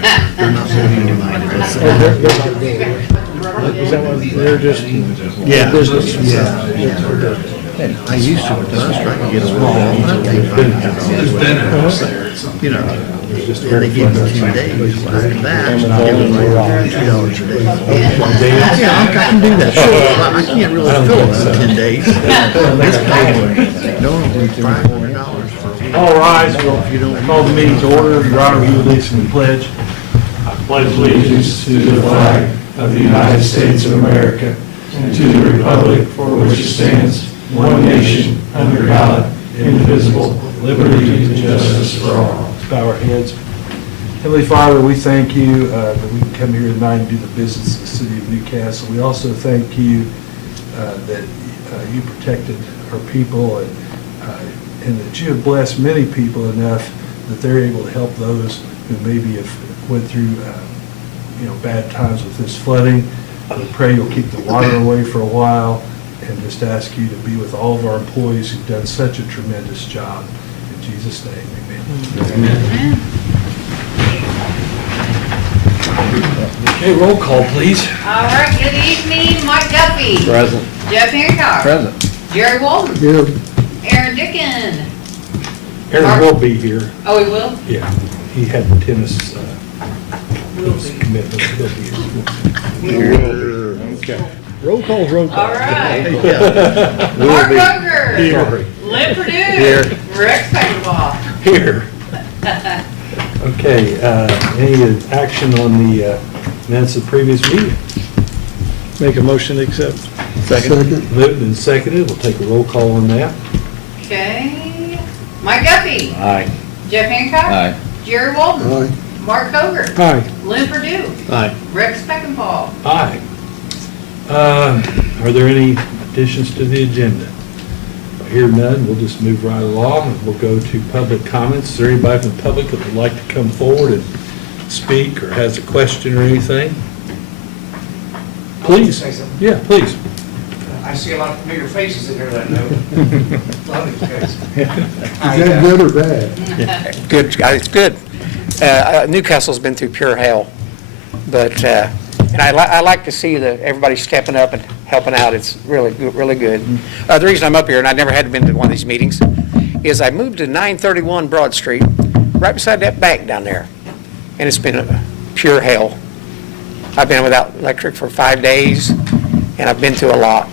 They're not so united. They're just, Yeah. business. Yeah. I used to, but I was trying to get a little, I can't find it. You know, and they give me 2 days, well, after that, I'm giving like $2 a day. Yeah, I can do that, sure, I can't really fill it in 10 days. This payment, no, $500 for a week. All rise, we'll call the meeting to order. Your Honor, will you lead us in the pledge? I pledge allegiance to the flag of the United States of America and to the republic for which it stands, one nation, under God, indivisible, liberty and justice for all. Let's bow our heads. Heavenly Father, we thank you that we can come here tonight and do the business of the city of Newcastle. We also thank you that you protected our people and that you have blessed many people enough that they're able to help those who maybe have went through bad times with this flooding. We pray you'll keep the water away for a while and just ask you to be with all of our employees who've done such a tremendous job. In Jesus' name, amen. Okay, roll call, please. All right, good evening, Mike Duffy. Present. Jeff Hancock. Present. Jerry Walton. Here. Aaron Dickin. Aaron will be here. Oh, he will? Yeah, he had tennis commitments. He'll be here. Okay. Roll call, roll call. All right. We'll Mark be Boger. here. Lynn Purdue. Here. Rex Peckleball. Here. Okay, any action on the minutes of the previous meeting? Make a motion to accept. Second. Moved and seconded. We'll take a roll call on that. Okay. Mike Duffy. Aye. Jeff Hancock. Aye. Jerry Walton. Mark Boger. Aye. Lynn Purdue. Aye. Rex Peckleball. Aye. Are there any additions to the agenda? I hear none, we'll just move right along and we'll go to public comments. Is there anybody from the public that would like to come forward and speak or has a question or anything? Please. Say something. Yeah, please. I see a lot of familiar faces in here that I know. Love these guys. Is that good or bad? Good, it's good. Newcastle's been through pure hell, but, and I like to see everybody stepping up and helping out. It's really good. The reason I'm up here, and I never had been to one of these meetings, is I moved to 931 Broad Street, right beside that bank down there, and it's been a pure hell. I've been without electric for 5 days, and I've been through a lot,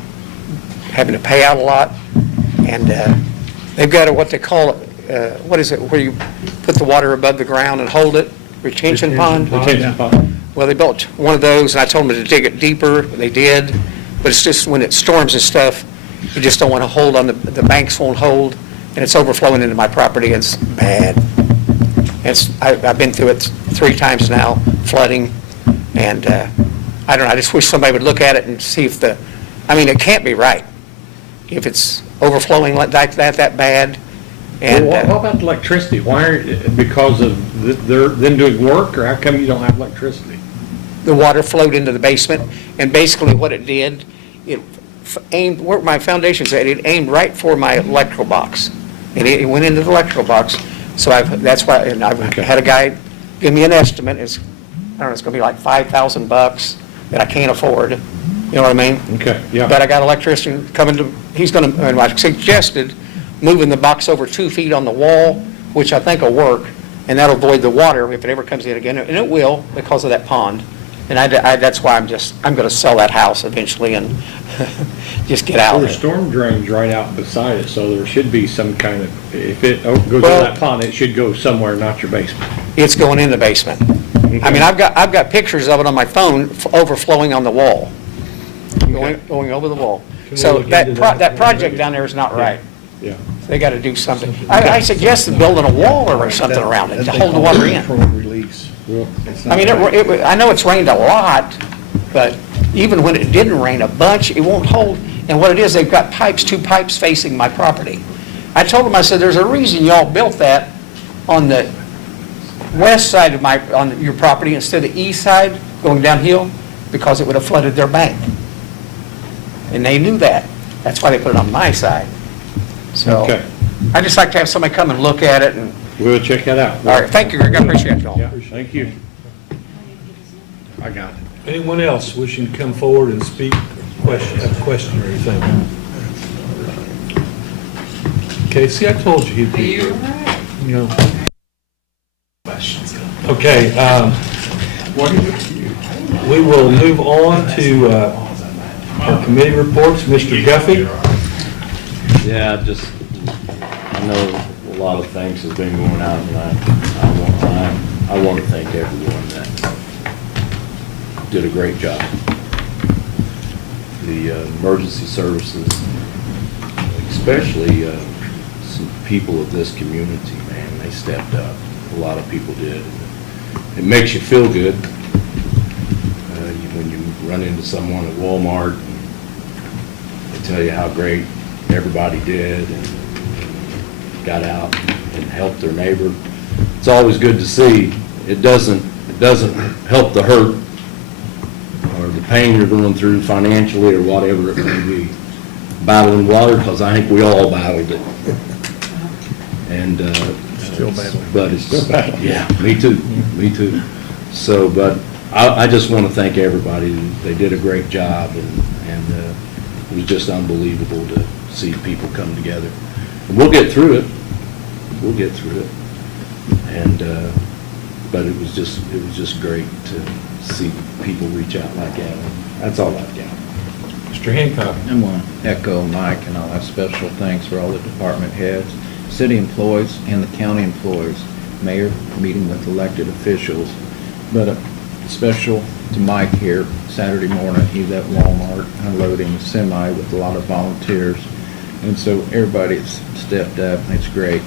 having to pay out a lot, and they've got what they call, what is it, where you put the water above the ground and hold it, retention pond? Retention pond. Well, they built one of those, and I told them to dig it deeper. They did, but it's just when it storms and stuff, you just don't want to hold on, the banks won't hold, and it's overflowing into my property. It's bad. I've been through it 3 times now, flooding, and I don't know, I just wish somebody would look at it and see if it can't be right. If it's overflowing like that bad, and... Well, what about electricity? Because of them doing work, or how come you don't have electricity? the water flowed into the basement, and basically what it did, it aimed, where my foundation's at, it aimed right for my electrical box. And it went into the electrical box, so that's why, and I've had a guy give me an estimate, I don't know, it's gonna be like $5,000 that I can't afford, you know what I mean? Okay, yeah. But I got an electrician coming to, he's gonna, and I suggested moving the box over 2 feet on the wall, which I think will work, and that'll void the water if it ever comes in again, and it will because of that pond. And that's why I'm gonna sell that house eventually and just get out of There's it. storm drains right out beside it, so there should be some kind of, if it goes in Well- that pond, it should go somewhere, not your basement. It's going in the basement. I mean, I've got pictures of it on my phone overflowing on the wall, going over the wall. we So look that into that? project down there is not right. Yeah. They gotta do something. I suggested building a wall or something around it to hold the water in. Release. Well, It's I not mean, right. I know it's rained a lot, but even when it didn't rain a bunch, it won't hold. And what it is, they've got two pipes facing my property. I told them, I said, there's a reason y'all built that on the west side of on your property instead of the east side going downhill, because it would have flooded their bank. And they knew that. That's why they put it on my side. So, Okay. I'd just like to have somebody come and look at it and, We'll check that out. all right, thank you, Greg, I appreciate it all. Yeah, thank you. I got it. Anyone else wishing to come forward and speak, have a question or anything? Okay, see, I told you he'd be here. You know. Okay, we will move on to our committee reports. Mr. Guffey? Yeah, I know a lot of things have been going out, and I want to thank everyone that did a great job. The emergency services, especially some people of this community, man, they stepped up. A lot of people did. It makes you feel good when you run into someone at Walmart and they tell you how great everybody did and got out and helped their neighbor. It's always good to see. It doesn't help the hurt or the pain you're going through financially or whatever it may be. Battling water, because I think we all battled it. And Still battling. but it's yeah, me too. So, but I just want to thank everybody. They did a great job, and it was just unbelievable to see people come together. And we'll get through it. And but it was just great to see people reach out like that. That's all I've got. Mr. Hancock? I want to echo Mike, and I'll have special thanks for all the department heads, city employees, and the county employees, mayor, meeting with elected officials. But special to Mike here, Saturday morning, he's at Walmart unloading a semi with a lot of volunteers. And so everybody's stepped up, and it's great.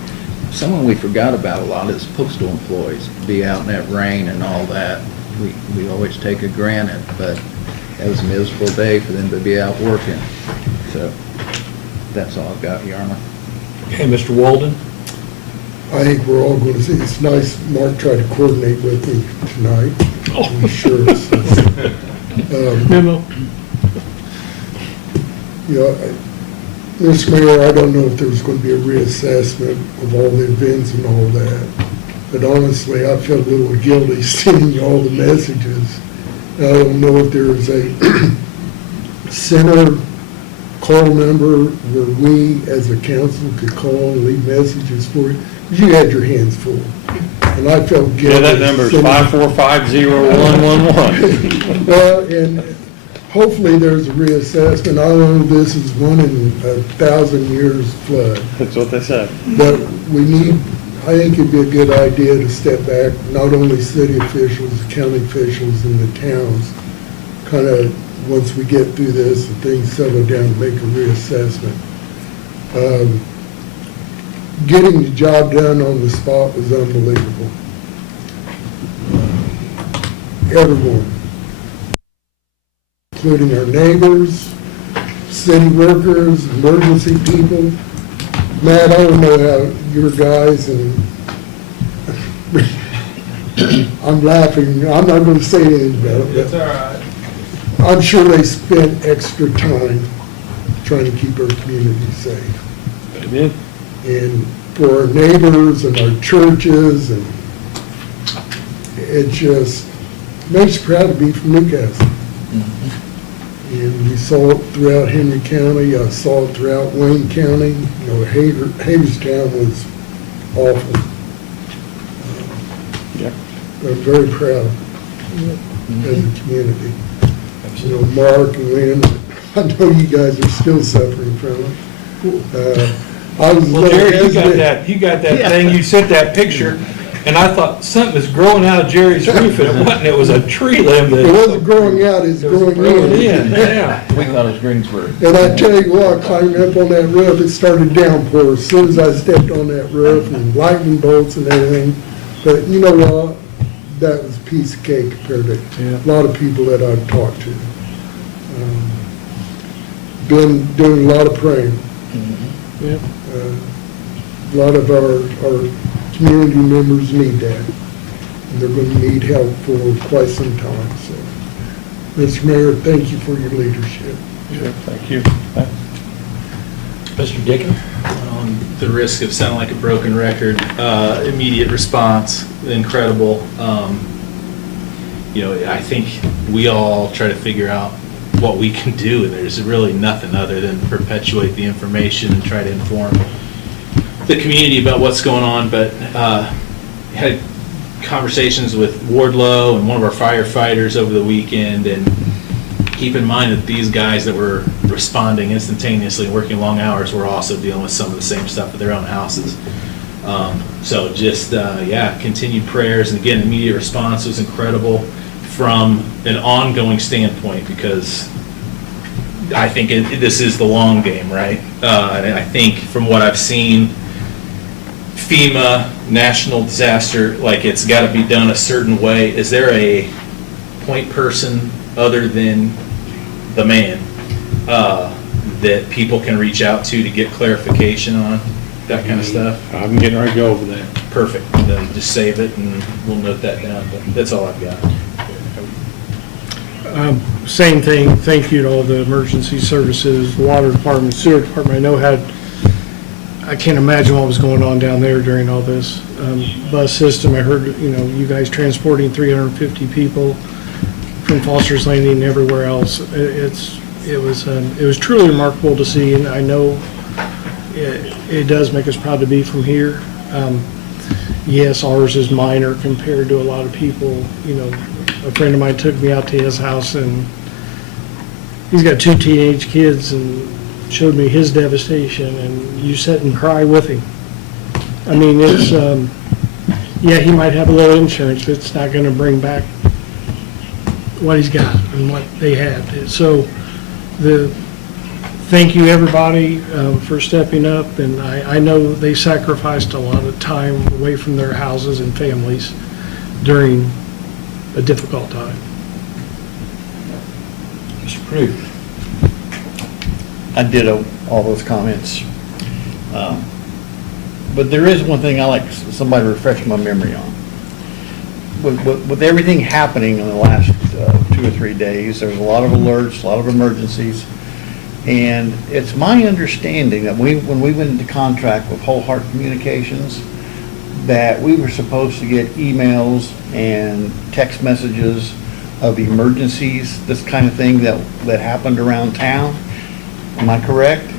Someone we forgot about a lot is postal employees. Be out in that rain and all that. We always take it granted, but that was a miserable day for them to be out working. So that's all I've got, Yarma. Okay, Mr. Walden? I think we're all going to see, it's nice Mark tried to coordinate with me tonight. I'm sure. Memo. Mr. Mayor, I don't know if there's going to be a reassessment of all the events and all that, but honestly, I feel a little guilty sending you all the messages. I don't know if there's a center call number where we, as a council, could call and leave messages for you. You had your hands full, and I felt guilty. Yeah, that number is 5450111. Well, and hopefully there's a reassessment. I know this is 1 in 1,000 years flood, That's what they said. but I think it'd be a good idea to step back, not only city officials, county officials, and the towns, kind of, once we get through this and things settle down, make a reassessment. Getting the job done on the spot was unbelievable. Everyone, including our neighbors, city workers, emergency people. Matt, I don't know how your guys and I'm laughing. I'm not going to say anything about it. That's all right. I'm sure they spent extra time trying to keep our community safe. Amen. And for our neighbors and our churches, and it just makes you proud to be from Newcastle. And we saw it throughout Henry County. I saw it throughout Wayne County. Hagerstown was awful. Yeah. I'm very proud as a community. Mark and Lynn, I know you guys are still suffering from it. I was a Well, little Jerry, hesitant. you got that thing, you sent that picture, and I thought something was growing out of Jerry's roof, and it wasn't, it was a tree limb that. It wasn't growing out, it's growing growing in. yeah. We thought it was Greensburg. And I tell you what, climbing up on that roof, it started downpour as soon as I stepped on that roof, and lightning bolts and everything. But you know what? That was a piece of cake compared to a lot of people that I've talked to. Been doing a lot of praying. A lot of our community members need that. And they're going to need help for quite some time. So, Mr. Mayor, thank you for your leadership. Sure, thank you. Mr. Dickon? On the risk of sounding like a broken record, immediate response, incredible. I think we all try to figure out what we can do, and there's really nothing other than perpetuate the information and try to inform the community about what's going on. But had conversations with Wardlow and one of our firefighters over the weekend, and keep in mind that these guys that were responding instantaneously and working long hours were also dealing with some of the same stuff at their own houses. So just, continued prayers, and again, immediate response was incredible from an ongoing standpoint, because I think this is the long game, right? And I think from what I've seen, FEMA, national disaster, like, it's got to be done a certain way. Is there a point person other than the man that people can reach out to get clarification on that kind of stuff? I'm getting ready to go over that. Perfect. Then just save it and we'll note that down. But that's all I've got. Same thing, thank you to all the emergency services, water department, sewer department. I can't imagine what was going on down there during all this. Bus system, I heard, you guys transporting 350 people from Foster's Landing and everywhere else. It was truly remarkable to see, and I know it does make us proud to be from here. Yes, ours is minor compared to a lot of people. A friend of mine took me out to his house, and he's got 2 teenage kids, and showed me his devastation, and you sit and cry with him. I mean, it's, he might have a little insurance, but it's not gonna bring back what he's got and what they had. So, thank you, everybody, for stepping up, and I know they sacrificed a lot of time away from their houses and families during a difficult time. Mr. Pruitt. I ditto all those comments. But there is one thing I like somebody to refresh my memory on. With everything happening in the last 2 or 3 days, there's a lot of alerts, a lot of emergencies. And it's my understanding that when we went into contract with Whole Heart Communications, that we were supposed to get emails and text messages of emergencies, this kind of thing that happened around town. Am I correct? I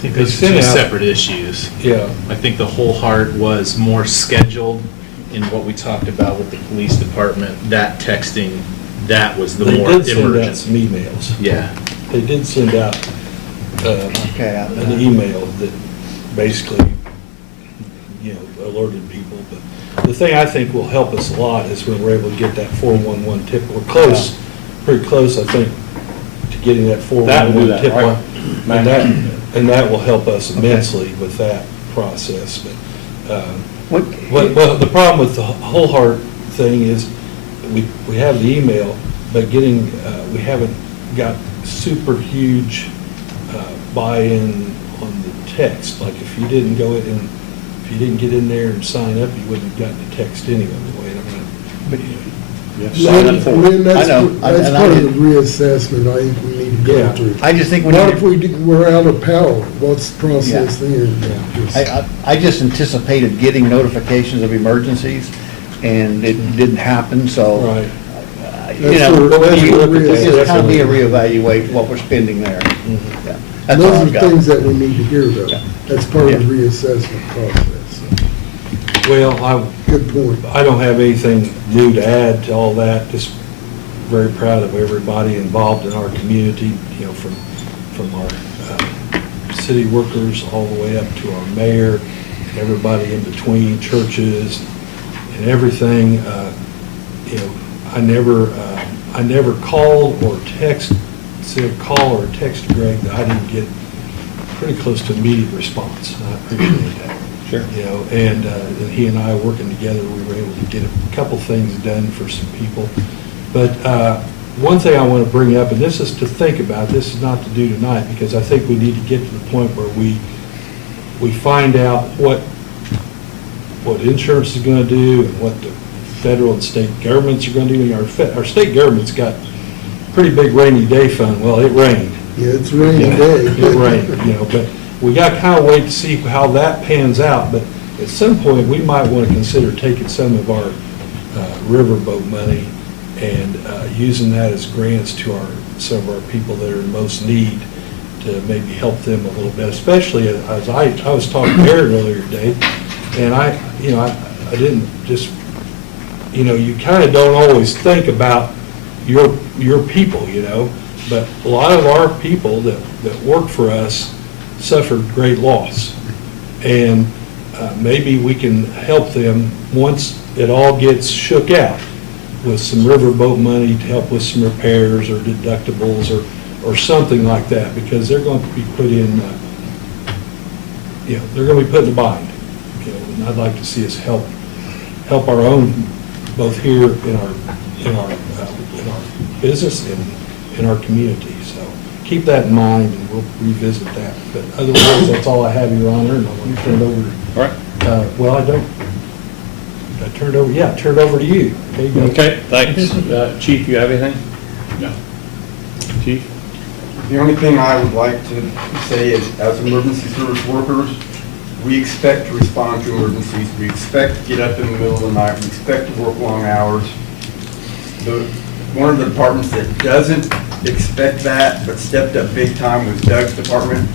think those are two separate issues. Yeah. I think the Whole Heart was more scheduled in what we talked about with the police department. That texting, that was the more They did send out emergency. some emails. Yeah. They did send out an email that basically, alerted people. But the thing I think will help us a lot is when we're able to get that 411 tip. We're close, pretty close, I think, to getting that 411 tip. And that will help us immensely with that process. But well, the problem with the Whole Heart thing is we have the email, but we haven't got super huge buy-in on the text. Like if you didn't get in there and sign up, you wouldn't have gotten the text anyway. That's part of the reassessment I think we need to go through. I just think What if we're out of power? What's the process there? I just anticipated getting notifications of emergencies, and it didn't happen, so. Right. It's kind of be a reevaluate what we're spending there. Yeah. That's all Those I've are got. things that we need to hear, though. Yeah. That's part of the reassessment process. Well, Good point. I don't have anything new to add to all that. Just very proud of everybody involved in our community, from our city workers all the way up to our mayor, and everybody in between, churches and everything. I never called or said call or text Greg that I didn't get pretty close to immediate response. I appreciate that. Sure. And he and I working together, we were able to get a couple things done for some people. But one thing I want to bring up, and this is to think about, this is not to do tonight, because I think we need to get to the point where we find out what insurance is going to do and what the federal and state governments are going to do. Our state government's got pretty big rainy day fund. Well, it rained. Yeah, it's a rainy day. It rained, but we got to kind of wait to see how that pans out. But at some point, we might want to consider taking some of our riverboat money and using that as grants to some of our people that are in most need to maybe help them a little bit, especially as I was talking to Aaron earlier today, and I didn't just, you kind of don't always think about your people, but a lot of our people that work for us suffered great loss. And maybe we can help them once it all gets shook out with some riverboat money to help with some repairs or deductibles or something like that, because they're going to be put in, they're going to be put in a bind. And I'd like to see us help our own, both here in our business and in our community. So keep that in mind, and we'll revisit that. But otherwise, that's all I have, Your Honor, and I'm going to turn it over. All right. Well, I don't. I turned over. Yeah, turn it over to you. Okay, you go. Okay, thanks. Chief, you have anything? No. Chief? The only thing I would like to say is, as emergency service workers, we expect to respond to emergencies. We expect to get up in the middle of the night. We expect to work long hours. One of the departments that doesn't expect that but stepped up big time was Doug's department.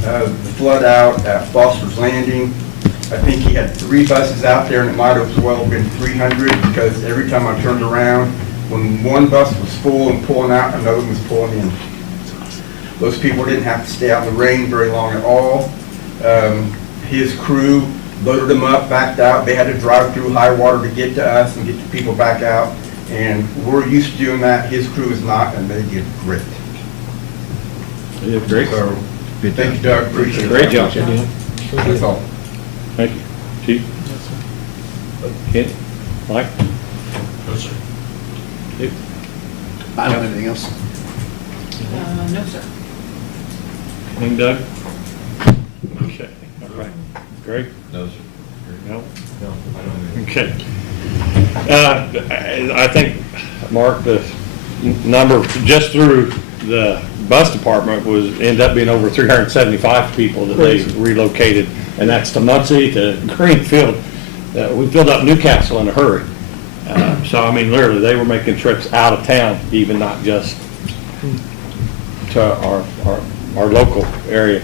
The flood out at Foster's Landing, I think he had 3 buses out there, and it might have well been 300, because every time I turned around, when one bus was full and pulling out, another one was pulling in. Those people didn't have to stay out in the rain very long at all. His crew loaded them up, backed out. They had to drive through high water to get to us and get the people back out. And we're used to doing that. His crew is not, and they did great. You did great. So, thank you, Doug. Appreciate it. Great job. That's all. Thank you. Chief? Ken? Mike? No, sir. Dick? I don't have anything else. No, sir. Anything, Doug? Okay, all right. Greg? No, sir. No? No, I don't. Okay. I think, Mark, the number just through the bus department ended up being over 375 people that they relocated, and that's to Muncie, to Greenfield. We filled up Newcastle in a hurry. So, I mean, literally, they were making trips out of town, even not just to our local area.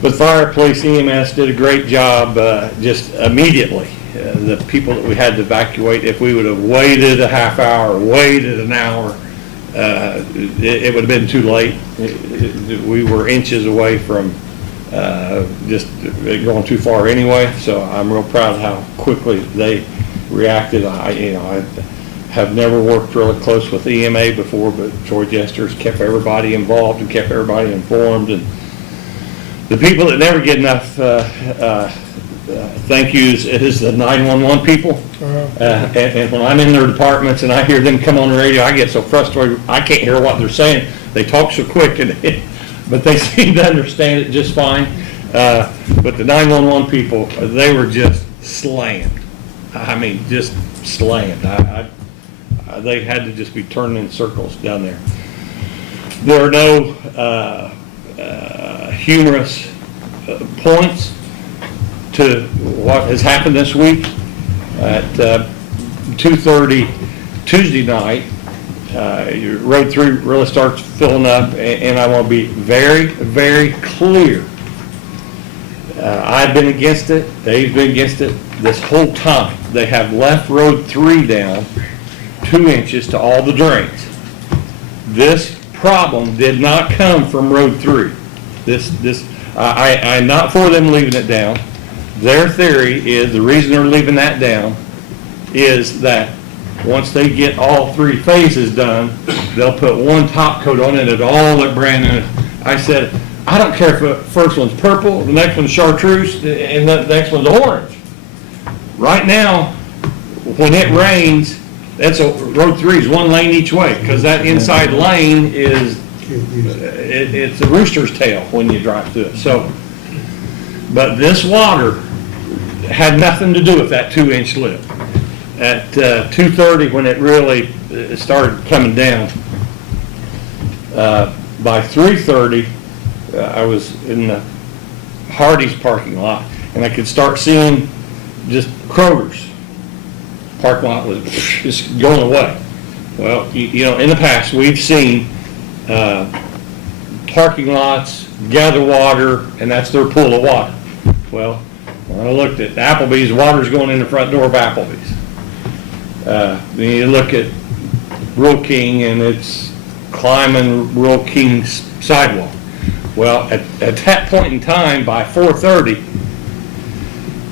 But fire, police, EMS did a great job just immediately. The people that we had to evacuate, if we would have waited a half hour, waited an hour, it would have been too late. We were inches away from just going too far anyway, so I'm real proud of how quickly they reacted. I have never worked really close with EMA before, but Troy Jester's kept everybody involved and kept everybody informed. And the people that never get enough thank yous is the 911 people. And when I'm in their departments and I hear them come on the radio, I get so frustrated. I can't hear what they're saying. They talk so quick, but they seem to understand it just fine. But the 911 people, they were just slammed. I mean, just slammed. They had to just be turning in circles down there. There are no humorous points to what has happened this week. At 2:30 Tuesday night, Road 3 really starts filling up, and I want to be very, very clear. I've been against it, they've been against it this whole time. They have left Road 3 down 2 inches to all the drains. This problem did not come from Road 3. I'm not for them leaving it down. Their theory is the reason they're leaving that down is that once they get all 3 phases done, they'll put one top coat on it and all look brand new. I said, I don't care if the first one's purple, the next one's chartreuse, and the next one's orange. Right now, when it rains, Road 3 is 1 lane each way, because that inside lane is, it's a rooster's tail when you drive through it. So, but this water had nothing to do with that 2-inch lip. At 2:30, when it really started coming down, by 3:30, I was in the Hardee's parking lot, and I could start seeing just Kroger's parking lot was just going away. Well, you know, in the past, we've seen parking lots gather water, and that's their pool of water. Well, when I looked at Applebee's, water's going in the front door of Applebee's. Then you look at Rural King, and it's climbing Rural King's sidewalk. Well, at that point in time, by 4:30,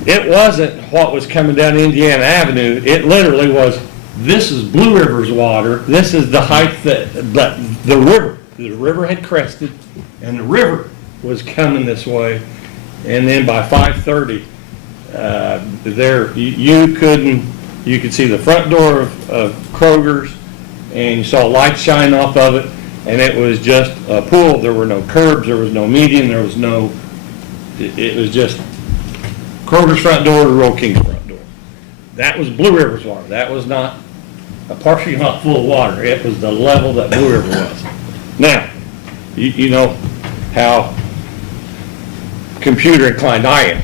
it wasn't what was coming down Indiana Avenue. It literally was, this is Blue River's water. This is the height but the river had crested, and the river was coming this way. And then by 5:30, you could see the front door of Kroger's, and you saw lights shine off of it, and it was just a pool. There were no curbs, there was no median, there was no, it was just Kroger's front door to Rural King's front door. That was Blue River's water. That was not a parking lot full of water. It was the level that Blue River was. Now, you know how computer inclined I am,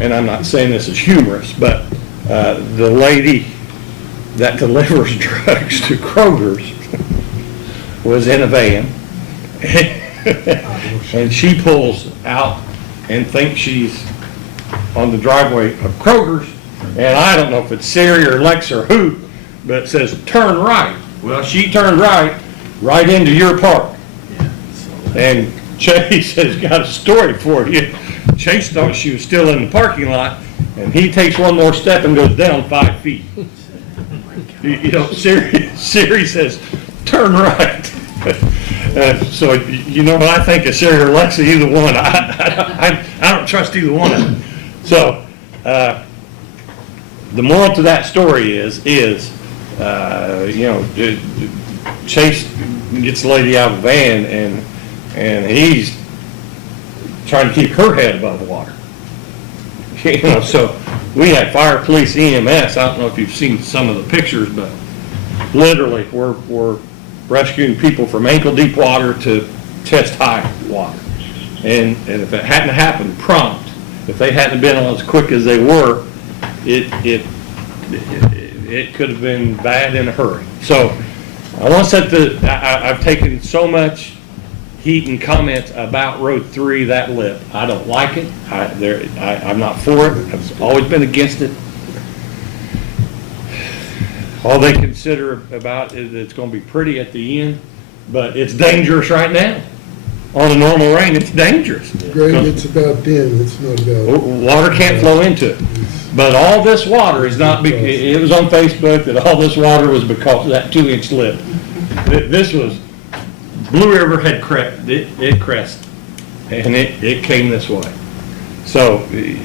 and I'm not saying this is humorous, but the lady that delivers drugs to Kroger's was in a van, and she pulls out and thinks she's on the driveway of Kroger's, and I don't know if it's Siri or Alexa or who, but it says turn right. Well, she turned right into your park. And Chase has got a story for you. Chase thought she was still in the parking lot, and he takes one more step and goes down 5 feet. You know, Siri says, turn right. So, you know what I think of Siri or Alexa, either one. I don't trust either one of them. So, the moral to that story is you know, Chase gets the lady out of the van, and he's trying to keep her head above water. You know, so we had fire, police, EMS. I don't know if you've seen some of the pictures, but literally we're rescuing people from ankle deep water to chest high water. And if it hadn't happened prompt, if they hadn't been on as quick as they were, it could have been bad in a hurry. So I want to set I've taken so much heat and comments about Road 3, that lip. I don't like it. I'm not for it. I've always been against it. All they consider about it, it's going to be pretty at the end, but it's dangerous right now. On a normal rain, it's dangerous. Greg, it's about them, it's not about. Water can't flow into it. But all this water is not, it was on Facebook that all this water was because of that 2-inch lip. This was, Blue River had it crested, and it came this way. So, you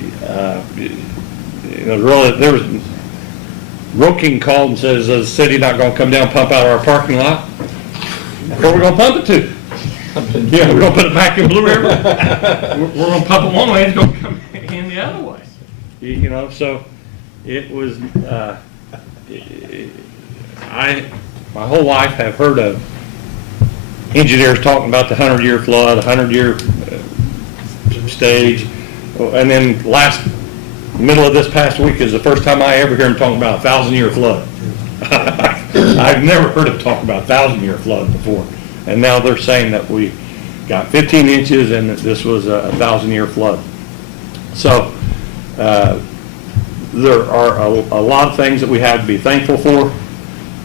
know, really, there was, Rural King called and says, is the city not gonna come down and pump out our parking lot? Where we're gonna pump it to? Yeah, we're gonna put it back in Blue River? We're gonna pump it one way, it's gonna come in the other way. You know, so it was, my whole life have heard of engineers talking about the 100-year flood, 100-year stage, and then middle of this past week is the first time I ever hear them talking about a 1,000-year flood. I've never heard them talk about 1,000-year flood before, and now they're saying that we got 15 inches and that this was a 1,000-year flood. So there are a lot of things that we have to be thankful for,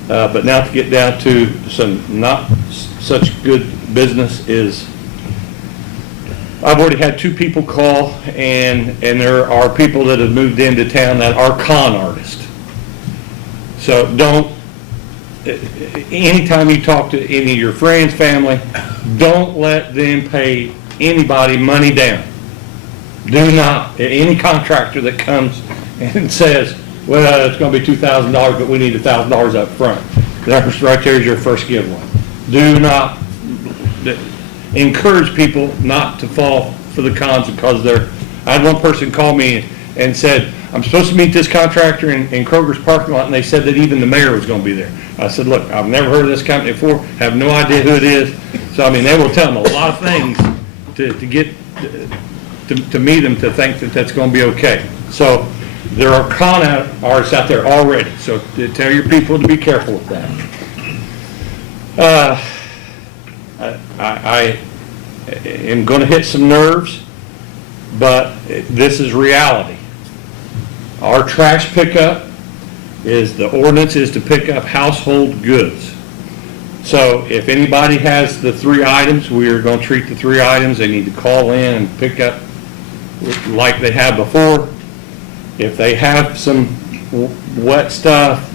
but now to get down to some not such good business is, I've already had 2 people call, and there are people that have moved into town that are con artists. So anytime you talk to any of your friends, family, don't let them pay anybody money down. Do not. Any contractor that comes and says, well, it's going to be $2,000, but we need $1,000 up front. Right there's your first giveaway. Do not encourage people not to fall for the cons because I had one person call me and said, I'm supposed to meet this contractor in Kroger's parking lot, and they said that even the mayor was going to be there. I said, look, I've never heard of this company before, have no idea who it is. So, I mean, they will tell them a lot of things to get to meet them to think that that's going to be okay. So there are con artists out there already, so tell your people to be careful with that. I am gonna hit some nerves, but this is reality. Our trash pickup the ordinance is to pick up household goods. So if anybody has the 3 items, we are gonna treat the 3 items, they need to call in and pick up like they have before. If they have some wet stuff,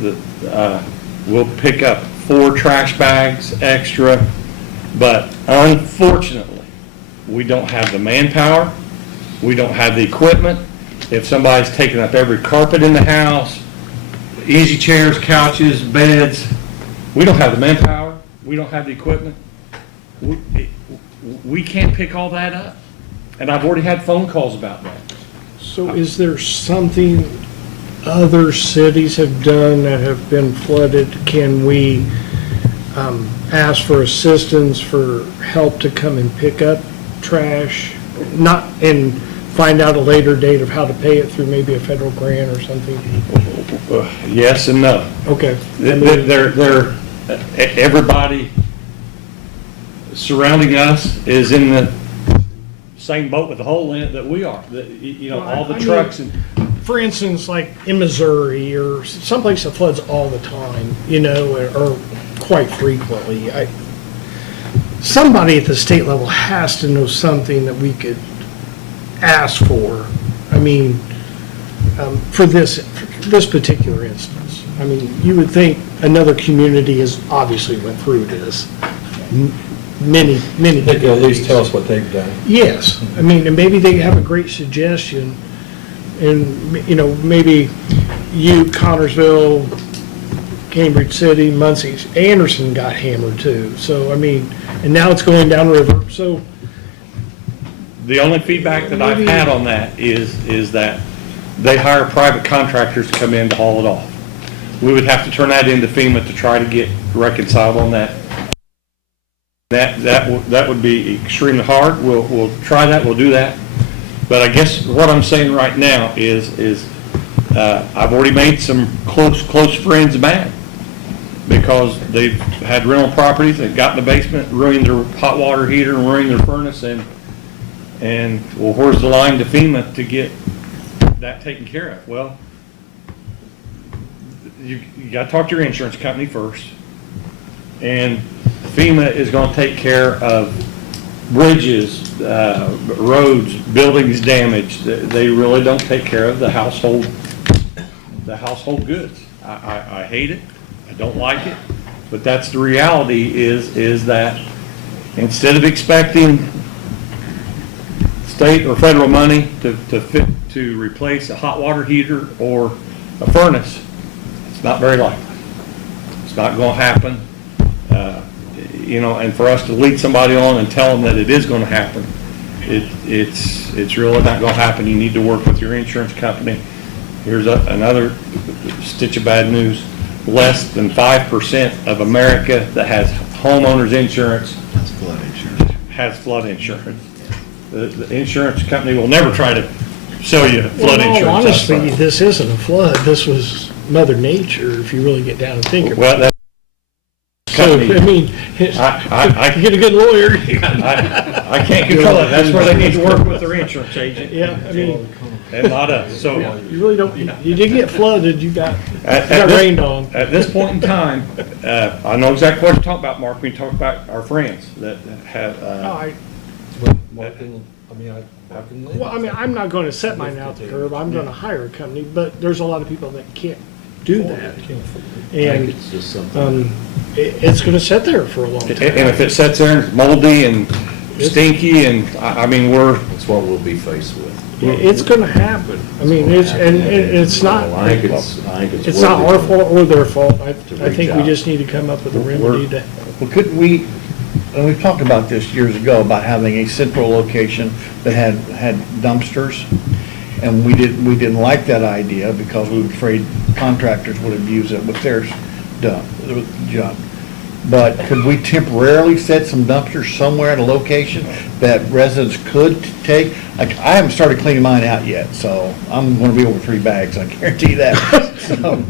we'll pick up 4 trash bags extra. But unfortunately, we don't have the manpower, we don't have the equipment. If somebody's taking up every carpet in the house, easy chairs, couches, beds, we don't have the manpower, we don't have the equipment. We can't pick all that up. And I've already had phone calls about that. So is there something other cities have done that have been flooded? Can we ask for assistance, for help to come and pick up trash? Not, and find out a later date of how to pay it through maybe a federal grant or something? Yes and no. Okay. Everybody surrounding us is in the same boat with the hole in it that we are. All the trucks and. For instance, like in Missouri or someplace that floods all the time, or quite frequently, somebody at the state level has to know something that we could ask for. I mean, for this particular instance, I mean, you would think another community has obviously went through this. Many. They could at least tell us what they've done. Yes, I mean, and maybe they have a great suggestion, and, maybe you, Connersville, Cambridge City, Muncie, Anderson got hammered too, so, I mean, and now it's going downriver, so. The only feedback that I've had on that is that they hire private contractors to come in to haul it off. We would have to turn that into FEMA to try to get reconciled on that. That would be extremely hard. We'll try that, we'll do that. But I guess what I'm saying right now is I've already made some close friends mad because they've had rental properties, they've got in the basement, ruined their hot water heater and ruined their furnace, and well, where's the line to FEMA to get that taken care of? Well, you gotta talk to your insurance company first, and FEMA is gonna take care of bridges, roads, buildings damaged. They really don't take care of the household goods. I hate it, I don't like it, but that's the reality is that instead of expecting state or federal money to replace a hot water heater or a furnace, it's not very likely. It's not going to happen. And for us to lead somebody on and tell them that it is going to happen, it's really not going to happen. You need to work with your insurance company. Here's another stitch of bad news. Less than 5% of America that has homeowners insurance has flood insurance. The insurance company will never try to sell you flood insurance. Well, honestly, this isn't a flood. This was Mother Nature, if you really get down and think about it. Well, So, I mean, I get a good lawyer. I can't control it. That's where they need to work with their insurance agent. Yeah, I mean, And not us. So you really don't, you did get flooded, you got at rained on. At this point in time, I know exactly what you're talking about, Mark. We talk about our friends that have, Well, I mean, I'm not gonna set mine out the curb, I'm gonna hire a company, but there's a lot of people that can't do that. And, It's just something. it's gonna sit there for a long time. and if it sits there and it's moldy and stinky and, I mean, It's what we'll be faced with. It's gonna happen. I mean, and it's not, I think it's. it's not our fault or their fault. I reach think we out. just need to come up with a remedy to. Well, couldn't we, and we've talked about this years ago, about having a central location that had dumpsters, and we didn't like that idea because we were afraid contractors would abuse it with their junk. but could we temporarily set some dumpsters somewhere at a location that residents could take? Like, I haven't started cleaning mine out yet, so I'm gonna be over 3 bags, I guarantee that. So,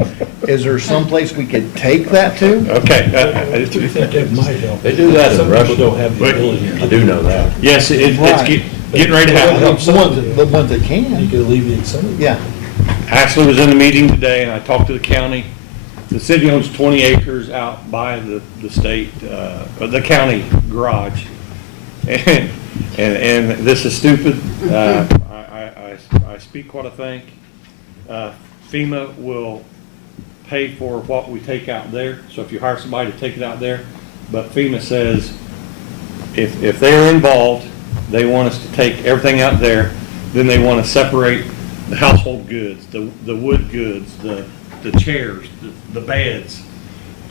is there someplace we could take that to? Okay. I think that might help. They do that in Some Russia. people don't have the But- ability. I do know that. Yes, it's Right. getting ready to happen. The ones that You can, could alleviate some of it. yeah. Actually was in the meeting today, and I talked to the county. The city owns 20 acres out by the state, the county garage. And this is stupid. I speak what I think. FEMA will pay for what we take out there, so if you hire somebody to take it out there, but FEMA says if they're involved, they want us to take everything out there, then they want to separate the household goods, the wood goods, the chairs, the beds,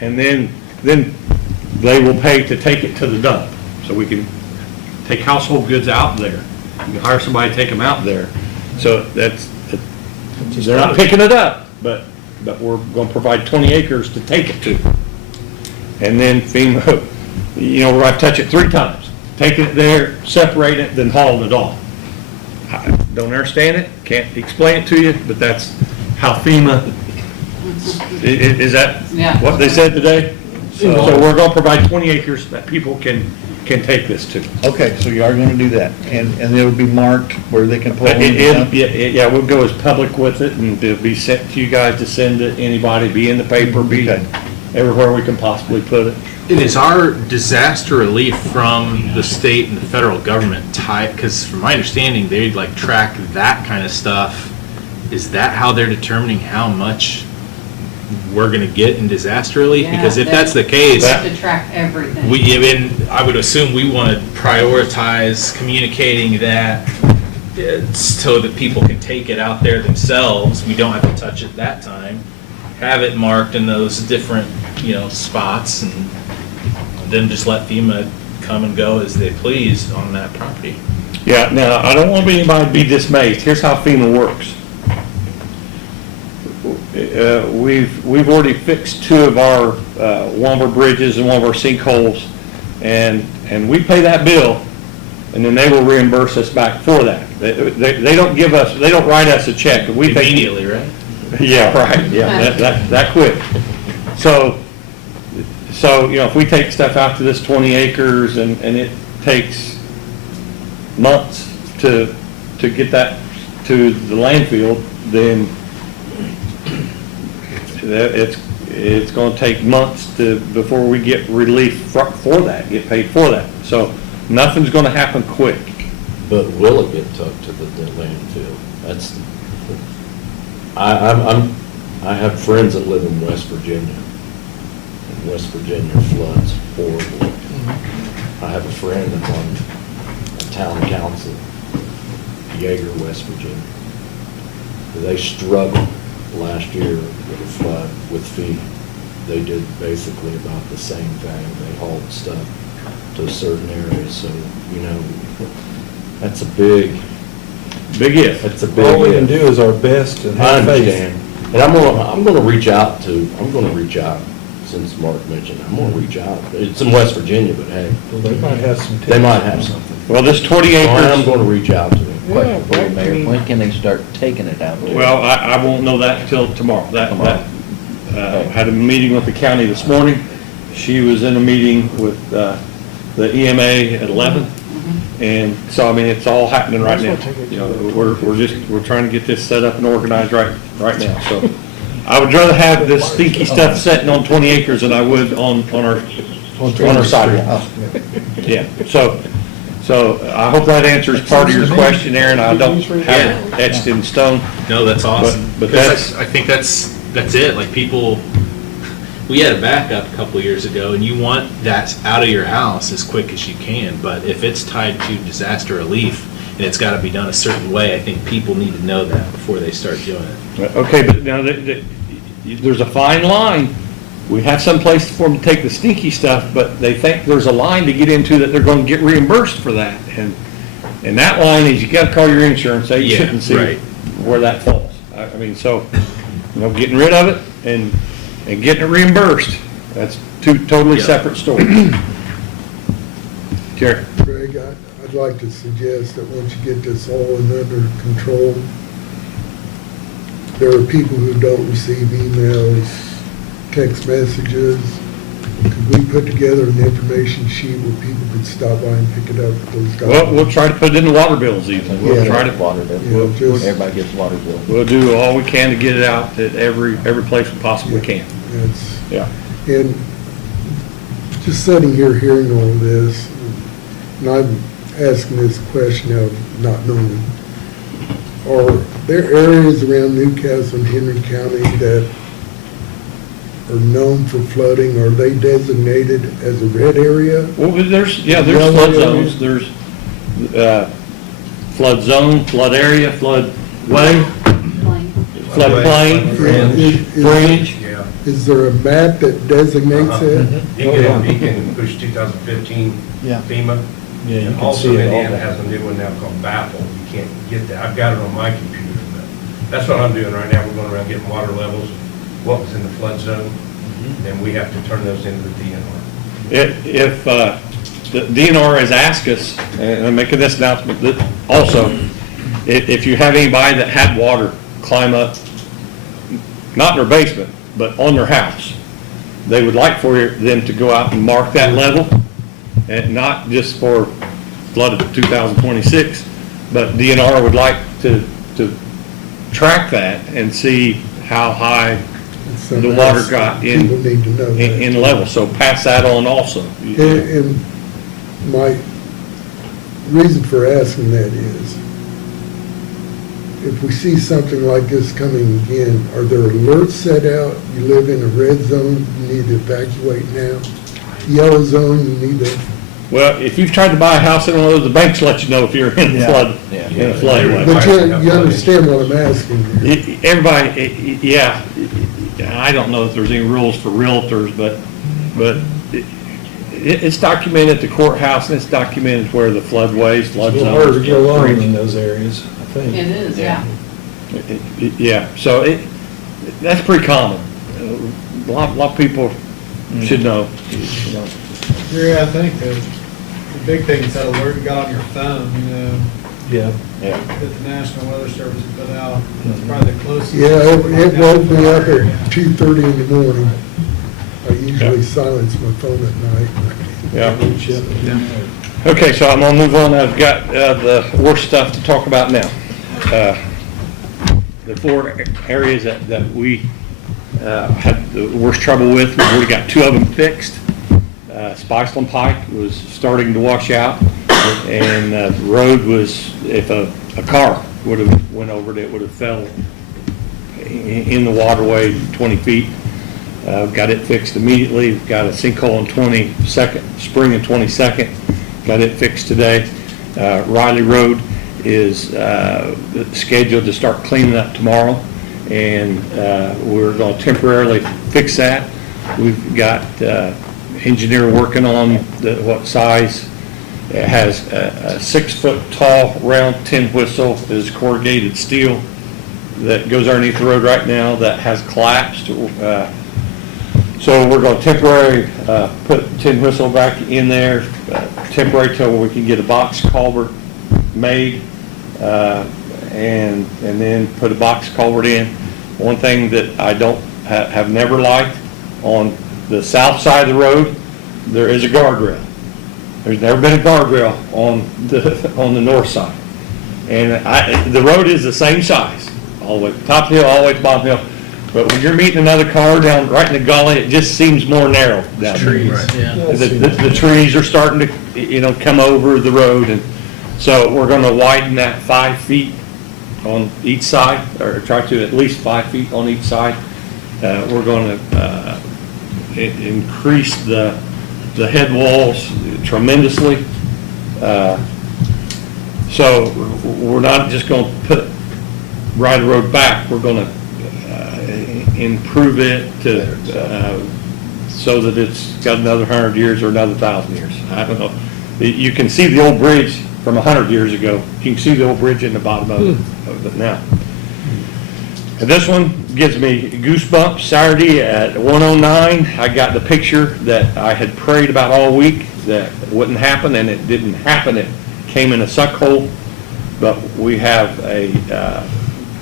and then they will pay to take it to the dump. So we can take household goods out there. You can hire somebody to take them out there. So they're not picking it up, but we're going to provide 20 acres to take it to. And then FEMA, we're going to touch it 3 times. Taking it there, separate it, then hauling it off. I don't understand it, can't explain it to you, but that's how FEMA, is that Yeah. what they said today? So we're going to provide 20 acres that people can take this to. Okay, so you are gonna do that, and it'll be marked where they can pull in. Yeah, we'll go as public with it, and it'll be sent to you guys to send to anybody, be in the paper, be Okay. everywhere we can possibly put it. And is our disaster relief from the state and the federal government tied, because from my understanding, they like track that kind of stuff. Is that how they're determining how much we're gonna get in disaster relief? Yeah, Because if that's the case, We have to track everything. I would assume we wanna prioritize communicating that so that people can take it out there themselves. We don't have to touch it that time. Have it marked in those different, spots, and then just let FEMA come and go as they please on that property. Yeah, now, I don't want anybody to be dismayed. Here's how FEMA works. We've already fixed 2 of our, one of our bridges and one of our sinkholes, and we pay that bill, and then they will reimburse us back for that. They don't they don't write us a check. We think- Immediately, right? Yeah, right, yeah, that quick. So, if we take stuff out to this 20 acres and it takes months to get that to the landfill, then it's gonna take months before we get relief for that, get paid for that. So, nothing's gonna happen quick. But will it get took to the landfill? That's, I have friends that live in West Virginia. And West Virginia floods horribly. I have a friend that's on town council, Yeager, West Virginia. They struggled last year with a flood with FEMA. They did basically about the same thing. They hauled stuff to a certain area, so, that's a big if. That's a big All we can if. do is our best and I have faith. understand. And I'm gonna reach out, since Mark mentioned, I'm gonna reach out. It's in West Virginia, but hey, Well, they might have some. they might have something. Well, this 20 So I'm acres, gonna reach out to them. Question for you, Mayor, when can they start taking it out there? well, I won't know that until tomorrow. Had a meeting with the county this morning. She was in a meeting with the EMA at 11. And so, it's all happening right now. We're trying to get this set up and organized right now. So I would rather have this stinky stuff sitting on 20 acres than I would on our sidewalk. Yeah, so I hope that answers part of your question, Aaron. I don't have it etched in stone. No, that's awesome. But 'Cause I think that's it. Like people, we had a backup a couple of years ago, and you want that out of your house as quick as you can. But if it's tied to disaster relief and it's got to be done a certain way, I think people need to know that before they start doing it. Okay, but now there's a fine line. We have some place for them to take the stinky stuff, but they think there's a line to get into that they're going to get reimbursed for that. And that line is you got to call your insurance agent and see right. where that falls. Getting rid of it and getting it reimbursed That's two totally Yeah. separate stories. Jerry? Greg, I'd like to suggest that once you get this all under control, there are people who don't receive emails, text messages. Could we put together an information sheet where people could stop by and pick it up with those guys? Well, we'll try to put it in the water bills even. We'll Yeah. try to, Water bill. Yeah, just- Everybody gets water bill. we'll do all we can to get it out at every place we possibly can. It's- Yeah. And just sitting here hearing all this, and I'm asking this question out of not knowing, are there areas around Newcastle and Henry County that are known for flooding? Are they designated as a red area? Well, there's flood Yellow zones, there's, flood zone, flood area, flood way, floodplain, fringe. Yeah. Is there a map that designates it? You can push 2015 Yeah. FEMA. Yeah, you And can also see it all Indiana there. has a new one now called Baffle. You can't get that. I've got it on my computer, but that's what I'm doing right now. We're going around getting water levels, what was in the flood zone, and we have to turn those into the DNR. If, the DNR has asked us, and I'm making this announcement, that also, if you have anybody that had water climb up, not in their basement, but on their house, they would like for them to go out and mark that level, and not just for flood of 2026, but DNR would like to track that and see how high the water got People need to know that. in level, so pass that on also. And my reason for asking that is, if we see something like this coming again, are there alerts set out? You live in a red zone, you need to evacuate now. Yellow zone, you need to, Well, if you've tried to buy a house in one of those, the banks let you know if you're in a flood, Yeah. in a floodway. but you understand what I'm asking here. Everybody, yeah, I don't know if there's any rules for realtors, but it's documented at the courthouse, and it's documented where the floodways, flood It's a little harder to zones. get along in those areas, I It think. is, yeah. Yeah, so that's pretty common. A lot of people should know. Yeah, I think the big thing is that alert you got on your phone, you know, Yeah. that the National Weather Service put out. It's probably the closest. Yeah, it woke me up at 2:30 in the morning. I usually silence my phone at night. Yeah. Okay, so I'm gonna move on. I've got the worst stuff to talk about now. The four areas that we had the worst trouble with, we've already got two of them fixed. Spiceland Pike was starting to wash out, and the road was, if a car would have went over it, it would have fell in the waterway 20 feet. Got it fixed immediately. Got a sinkhole on 22nd, spring and 22nd. Got it fixed today. Riley Road is scheduled to start cleaning up tomorrow, and we're going to temporarily fix that. We've got engineer working on what size. It has a 6-foot tall round tin whistle. Is corrugated steel that goes underneath the road right now that has collapsed. So we're going to temporarily put tin whistle back in there, temporary till we can get a box culvert made, and then put a box culvert in. One thing that I don't have never liked, on the south side of the road, there is a guardrail. There's never been a guardrail on the north side. And the road is the same size, all the way top of the hill, all the way to bottom of the hill. But when you're meeting another car down right in the gully, it just seems more narrow down there. The trees are starting to, come over the road, and so we're gonna widen that 5 feet on each side, or try to at least 5 feet on each side. We're gonna increase the head walls tremendously. So we're not just gonna put Riley Road back, we're gonna improve it to, so that it's got another 100 years or another 1,000 years. I don't know. You can see the old bridge from 100 years ago. You can see the old bridge in the bottom of it now. And this one gives me goosebumps. Saturday at 1:09, I got the picture that I had prayed about all week that wouldn't happen, and it didn't happen. It came in a suck hole, but we have a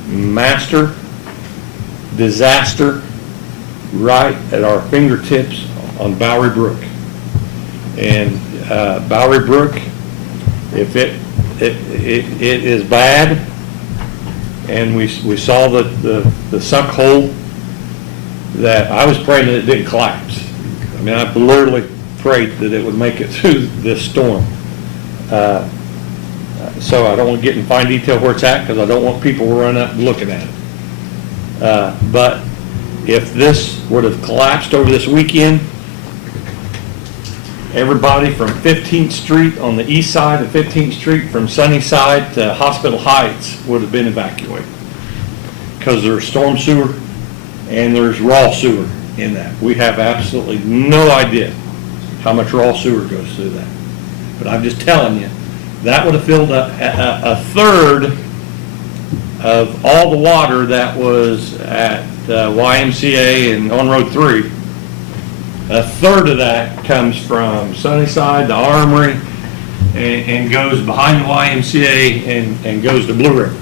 master disaster right at our fingertips on Bowery Brook. And Bowery Brook, if it is bad, and we saw the suck hole, that I was praying that it didn't collapse. I mean, I literally prayed that it would make it through this storm. So I don't want to get in fine detail where it's at, because I don't want people running up and looking at it. But if this would have collapsed over this weekend, everybody from 15th Street on the east side of 15th Street, from Sunnyside to Hospital Heights, would have been evacuated. Because there's storm sewer and there's raw sewer in that. We have absolutely no idea how much raw sewer goes through that. But I'm just telling you, that would have filled a third of all the water that was at YMCA and on Road 3. A third of that comes from Sunnyside, the Armory, and goes behind the YMCA and goes to Blue River.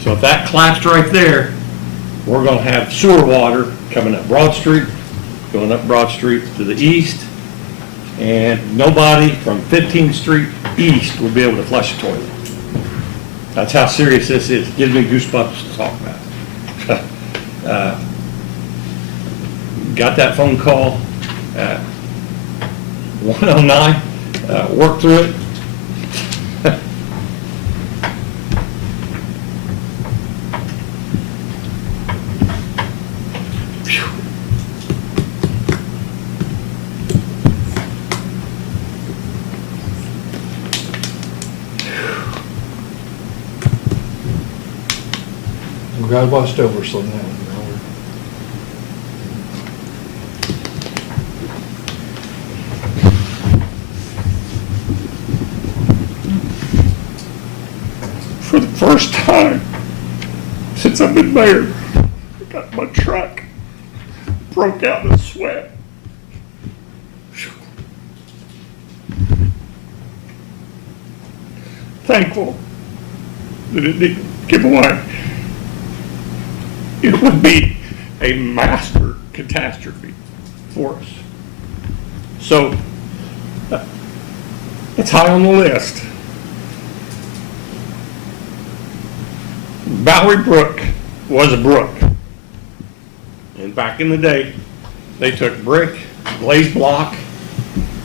So if that collapsed right there, we're going to have sewer water coming up Broad Street, going up Broad Street to the east, and nobody from 15th Street east will be able to flush a toilet. That's how serious this is. It gives me goosebumps to talk about. Got that phone call at 1:09, worked through it. God watched over us on that one. For the first time since I've been mayor, I got my truck broke out in sweat. Thankful that it didn't give away. It would be a master catastrophe for us. So, it's high on the list. Bowery Brook was a brook. And back in the day, they took brick, glazed block,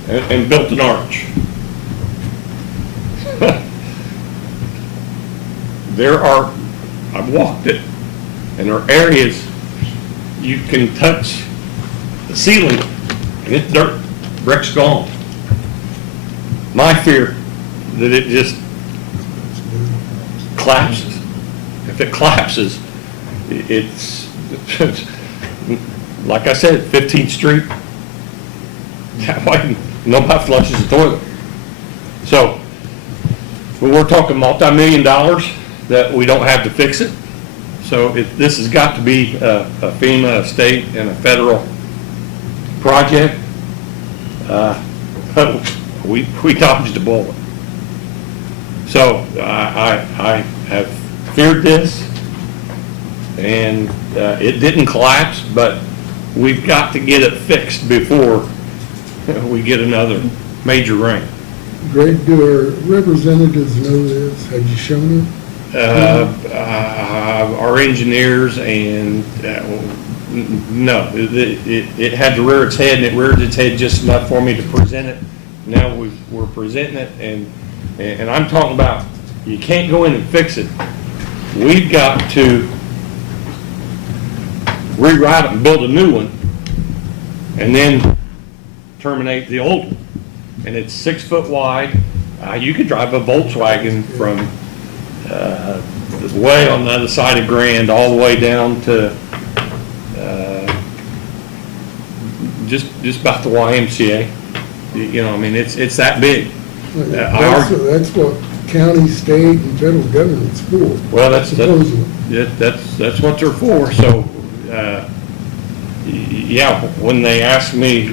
and built an arch. I've walked it, and there are areas you can touch the ceiling, and it's dirt, brick's gone. My fear that it just collapses. If it collapses, it's like I said, 15th Street, that way nobody flushes the toilet. So, when we're talking multi-million dollars that we don't have to fix it, so this has got to be a FEMA, a state, and a federal project. We dodged a bullet. So I have feared this, and it didn't collapse, but we've got to get it fixed before we get another major rain. Greg, do our representatives know this? Have you shown them? Our engineers and, no, it had to rear its head, and it reared its head just enough for me to present it. Now we're presenting it, and I'm talking about, you can't go in and fix it. We've got to rewrite it and build a new one, and then terminate the old one. And it's 6 foot wide. You could drive a Volkswagen from way on the other side of Grand all the way down to just about the YMCA. You know, I mean, it's that big. That's what county, state, and federal government's for. Well, that's Supposedly. that's what they're for, so, yeah, when they asked me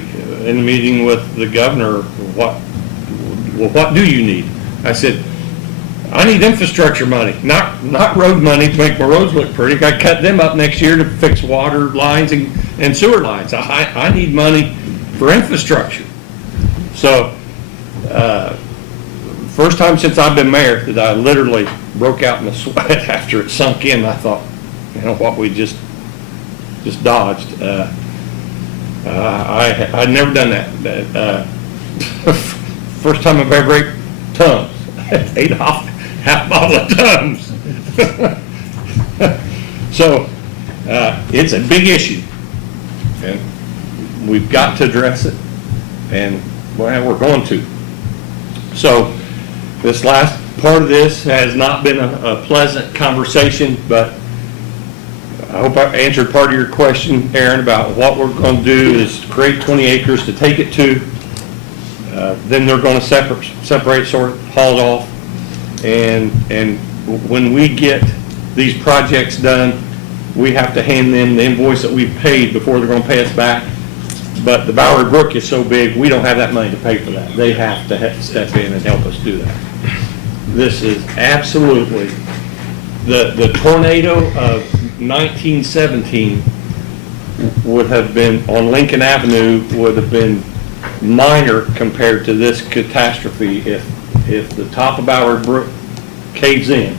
in the meeting with the governor, what do you need? I said, I need infrastructure money, not road money to make my roads look pretty. I cut them up next year to fix water lines and sewer lines. I need money for infrastructure. So, first time since I've been mayor that I literally broke out in a sweat after it sunk in. I thought, you know what, we just dodged. I'd never done that. First time I've ever ate Tums. Ate half bottle of Tums. So, it's a big issue. And we've got to address it. And, well, we're going to. So, this last part of this has not been a pleasant conversation, but I hope I answered part of your question, Aaron, about what we're going to do is create 20 acres to take it to. Then they're going to separate, sort of, haul it off. And when we get these projects done, we have to hand them the invoice that we've paid before they're going to pay us back. But the Bowery Brook is so big, we don't have that money to pay for that. They have to step in and help us do that. This is absolutely, the tornado of 1917 would have been, on Lincoln Avenue, would have been minor compared to this catastrophe. If the top of Bowery Brook caves in,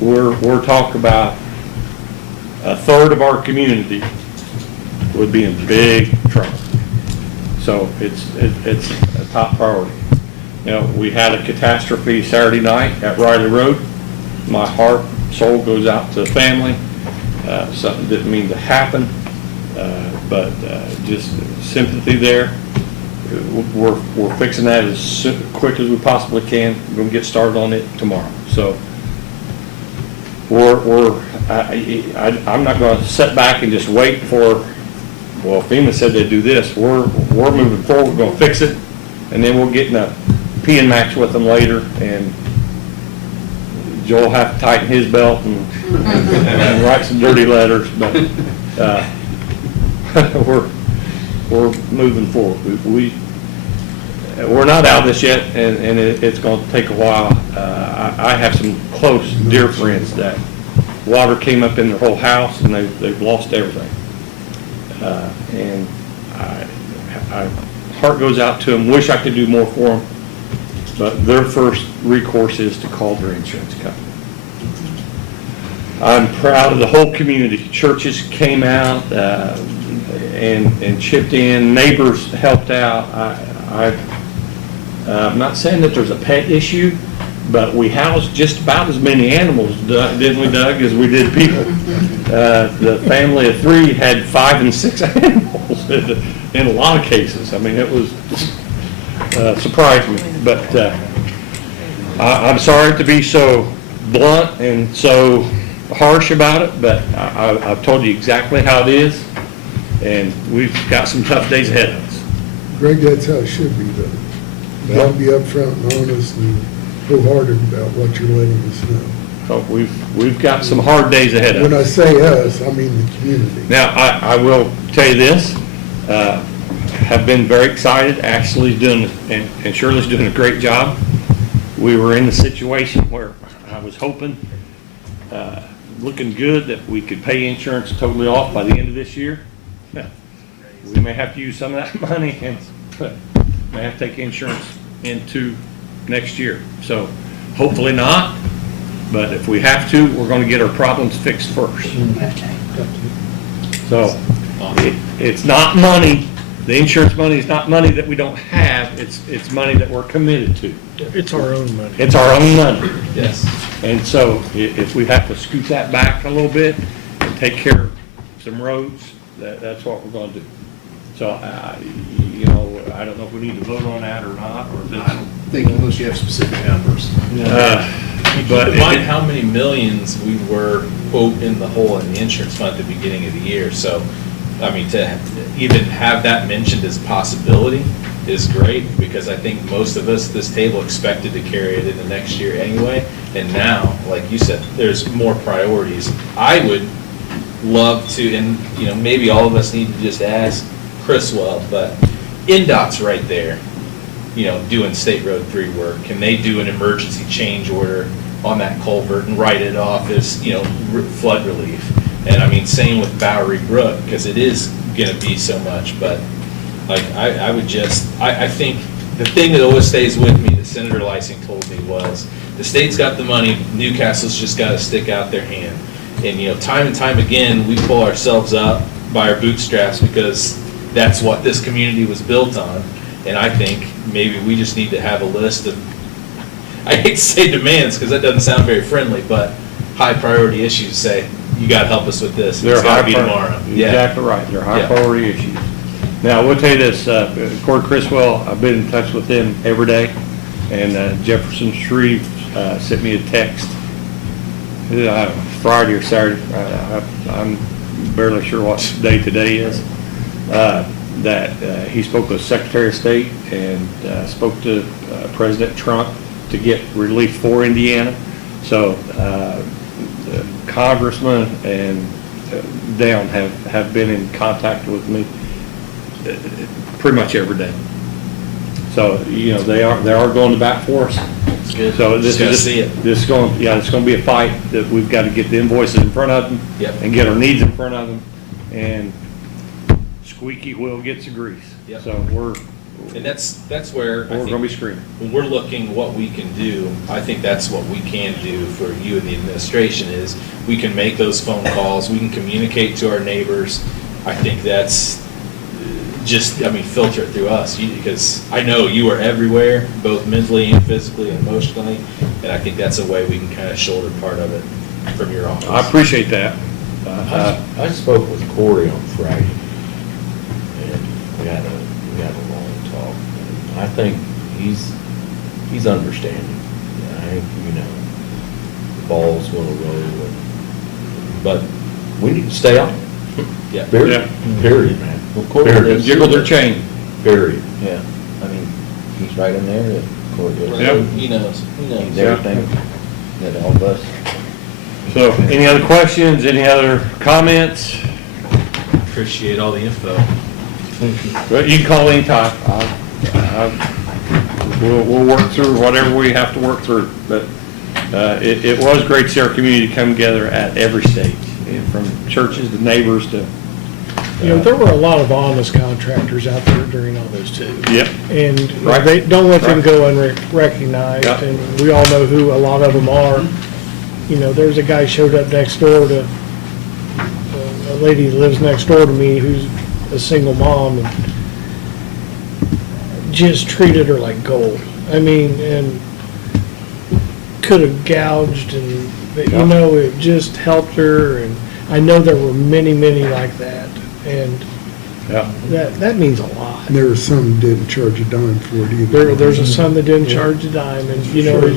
we're talking about a third of our community would be in big trouble. So it's a top priority. You know, we had a catastrophe Saturday night at Riley Road. My heart, soul goes out to the family. Something didn't mean to happen, but just sympathy there. We're fixing that as quick as we possibly can. We're going to get started on it tomorrow. So I'm not going to sit back and just wait for, well, FEMA said they'd do this. We're moving forward. We're going to fix it, and then we'll get in a peeing match with them later, and Joel will have to tighten his belt and write some dirty letters, but we're moving forward. We're not out of this yet, and it's going to take a while. I have some close, dear friends that water came up in their whole house, and they've lost everything. And I heart goes out to them. Wish I could do more for them, but their first recourse is to call their insurance company. I'm proud of the whole community. Churches came out and chipped in. Neighbors helped out. I'm not saying that there's a pet issue, but we housed just about as many animals, didn't we, Doug, as we did people. The family of 3 had 5 and 6 animals in a lot of cases. I mean, it was surprised me. But I'm sorry to be so blunt and so harsh about it, but I've told you exactly how it is, and we've got some tough days ahead of us. Greg, that's how it should be, though. You ought to be upfront and honest and wholehearted about what you're letting us know. So we've got some hard days ahead of us. When I say us, I mean the community. Now, I will tell you this, have been very excited. Ashley's doing, and Shirley's doing a great job. We were in the situation where I was hoping, looking good, that we could pay insurance totally off by the end of this year. We may have to use some of that money and may have to take insurance into next year. So hopefully not, but if we have to, we're going to get our problems fixed first. So it's not money. The insurance money is not money that we don't have. It's money that we're committed to. It's our own money. It's our own money. Yes. And so if we have to scoot that back a little bit and take care of some roads, that's what we're going to do. So, you know, I don't know if we need to vote on that or not, or if it's. I don't think unless you have specific numbers. But Keep in mind how many millions we were, quote, in the hole in the insurance fund at the beginning of the year. So, I mean, to even have that mentioned as a possibility is great, because I think most of us at this table expected to carry it in the next year anyway. And now, like you said, there's more priorities. I would love to, and, you know, maybe all of us need to just ask Chriswell, but NDOT's right there, you know, doing State Road 3 work. Can they do an emergency change order on that culvert and write it off as, you know, flood relief? And I mean, same with Bowery Brook, because it is gonna be so much, but like, I would just, I think the thing that always stays with me, that Senator Lysing told me, was the state's got the money, Newcastle's just gotta stick out their hand. And, you know, time and time again, we pull ourselves up by our bootstraps, because that's what this community was built on. And I think maybe we just need to have a list of, I hate to say demands, because that doesn't sound very friendly, but high priority issues. Say, you gotta help us with this, it's gotta be tomorrow. Yeah. Exactly right, they're high Yeah. priority issues. Now, I will tell you this, Corey Chriswell, I've been in touch with him every day, and Jefferson Shreve sent me a text, Friday or Saturday, I'm barely sure what day today is, that he spoke with Secretary of State and spoke to President Trump to get relief for Indiana. So Congressman and down have been in contact with me pretty much every day. So, you know, they are going to bat for us. It's good. So this Just gotta is, see it. this is going, yeah, it's going to be a fight that we've got to get the invoices in front of them. Yep. And get our needs in front of them, and squeaky wheel gets the grease. Yep. So we're that's where I going to think be screaming. when we're looking what we can do, I think that's what we can do for you and the administration, is we can make those phone calls, we can communicate to our neighbors. I think that's just, I mean, filter it through us, because I know you are everywhere, both mentally and physically and emotionally, and I think that's a way we can kind of shoulder part of it from your office. I appreciate that. I spoke with Corey on Friday, and we had a long talk. And I think he's understanding. I think, you know, the ball's gonna roll, but we need to stay on it. Yeah. Period, period, man. Well, Corey Period. does- Jiggle their chain. Period. Yeah, I mean, he's right in there, and Corey does. Yep. He knows. He's everything that all of us. So, any other questions, any other comments? Appreciate all the info. Well, you can call anytime. We'll work through whatever we have to work through, but it was great to see our community come together at every stage, and from churches to neighbors to. You know, there were a lot of honest contractors out there during all this too. Yep. And Right. they don't let them Right. go unrecognized, Yeah. and we all know who a lot of them are. You know, there's a guy showed up next door to, a lady that lives next door to me who's a single mom, and just treated her like gold. I mean, and could have gouged, and, but, Yeah. you know, it just helped her, and I know there were many, many like that, and Yeah. that means a lot. And there was some that didn't charge a dime for it either. There's a son that didn't charge a dime, and, you know, Sure.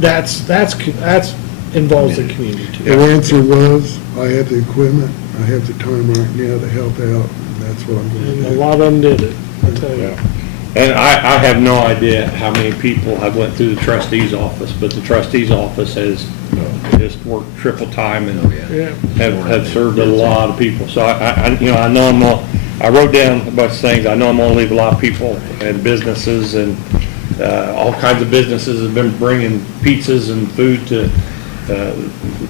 that's involves the community The too. answer was, I have the equipment, I have the time right now to help out, and that's what I'm And gonna a do. lot of them did it, I tell you. Yeah. And I have no idea how many people have went through the trustee's office, but the trustee's office has just worked triple time and Yeah. have served a lot of people. So I know I wrote down a bunch of things. I know I'm gonna leave a lot of people and businesses, and all kinds of businesses have been bringing pizzas and food to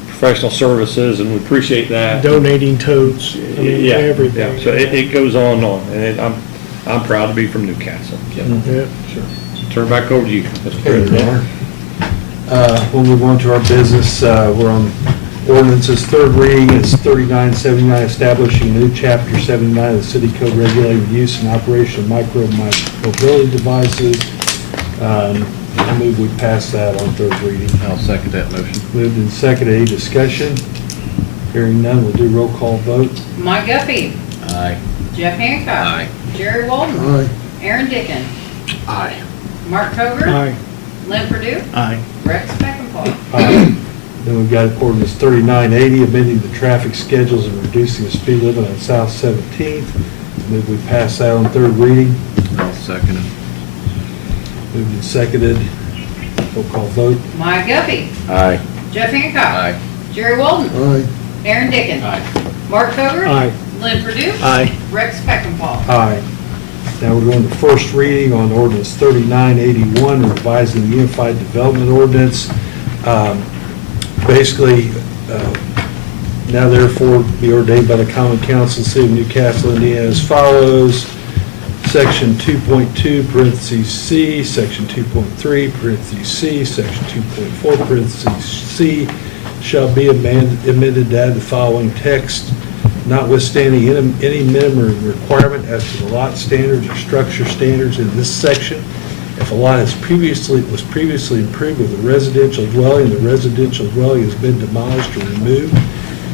professional services, and we appreciate that. Donating totes, I mean, Yeah, everything. yeah. So it goes on and on, and I'm proud to be from Newcastle. Yeah, sure. Turn back over to you, Mr. Okay, President. Mark. We'll move on to our business. We're on ordinances, third reading, it's 3979, establishing a new chapter 79 of the city code regulating the use and operation of mobility devices. I move we pass that on third reading. I'll second that motion. Moved and seconded, any discussion? Hearing none, we'll do roll call vote. Mike Guffey, Aye. Jeff Hancock. Aye. Jerry Walden. Aye. Aaron Dickens. Aye. Mark Koger. Aye. Lynn Purdue. Aye. Rex Beckenpaul. Then we've got ordinance 3980, amending the traffic schedules and reducing the speed limit on South 17th. Move we pass that on third reading. I'll second it. Moved and seconded. Roll call vote. Mike Guffey. Aye. Jeff Hancock. Aye. Jerry Walden. Aye. Aaron Dickens. Aye. Mark Koger. Aye. Lynn Purdue. Aye. Rex Speckenpaul. Aye. Now we're going to first reading on ordinance 3981, revising the Unified Development Ordinance. Basically, now therefore be ordained by the Common Council of the City of Newcastle, Indiana as follows. Section 2.2, parentheses C, Section 2.3, parentheses C, Section 2.4, parentheses C, shall be amended to add the following text: notwithstanding any minimum requirement as to the lot standards or structure standards in this section, if a lot was previously improved with a residential dwelling, the residential dwelling has been demolished or removed,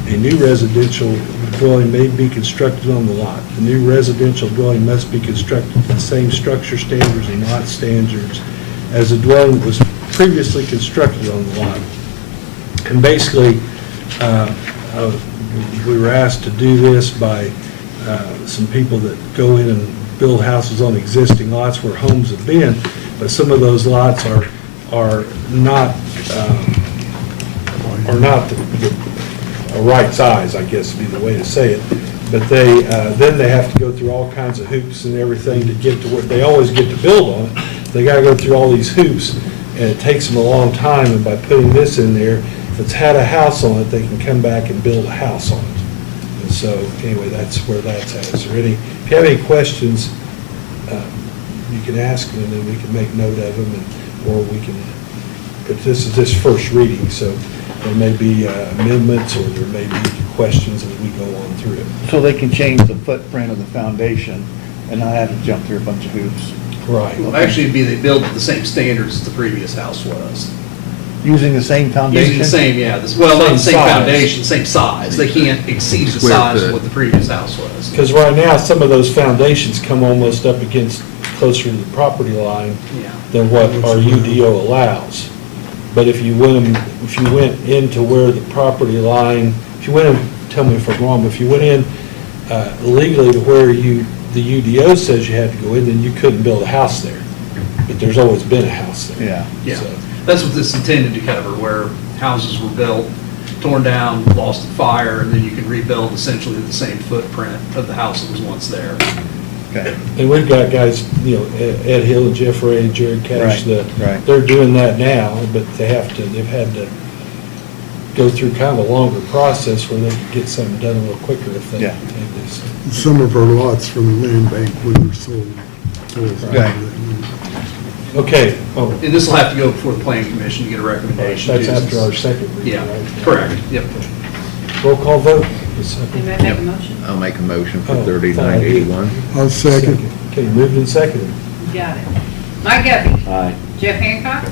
a new residential dwelling may be constructed on the lot. The new residential dwelling must be constructed to the same structure standards and lot standards as the dwelling that was previously constructed on the lot. And basically, we were asked to do this by some people that go in and build houses on existing lots where homes have been, but some of those lots are not the right size, I guess would be the way to say it. But then they have to go through all kinds of hoops and everything to get to where they always get to build on it. They got to go through all these hoops, and it takes them a long time. And by putting this in there, if it's had a house on it, they can come back and build a house on it. And so, anyway, that's where that's at. Is there any? If you have any questions, you can ask them, and then we can make note of them, or we can. But this is this first reading, so there may be amendments, or there may be questions as we go on through it. So they can change the footprint of the foundation and not have to jump through a bunch of hoops. Right. Well, actually, it'd be they build at the same standards as the previous house was. Using the same foundation? Using the same, yeah, well, not the Same same size. foundation, same size. They can't exceed the Square size foot. of what the previous house was. Because right now, some of those foundations come almost up against, closer to the property line Yeah. than what our UDO allows. But if you went into where the property line, if you went in, tell me if I'm wrong, but if you went in legally to where the UDO says you had to go in, then you couldn't build a house there. But there's always been a house there. Yeah. Yeah, So, that's what this intended to cover, where houses were built, torn down, lost in fire, and then you can rebuild essentially the same footprint of the house that was once there. Okay. And we've got guys, Ed Hill and Jeff Ray and Jared Cash, Right. they're doing that now, but they've had to go through kind of a longer process where they could get something done a little quicker if they Yeah. do so. Some of our lots from the land bank when they're sold. Right. Okay, oh, And this will have to go before the planning commission to get a recommendation. that's too, after our since- second reading, Yeah, right? correct, yep. Roll call vote. Ms. Sucker. Anybody make a motion? I'll make a motion for Oh, 3981. I'll second. Okay, moved and seconded. You got it. Mike Guffey. Aye. Jeff Hancock.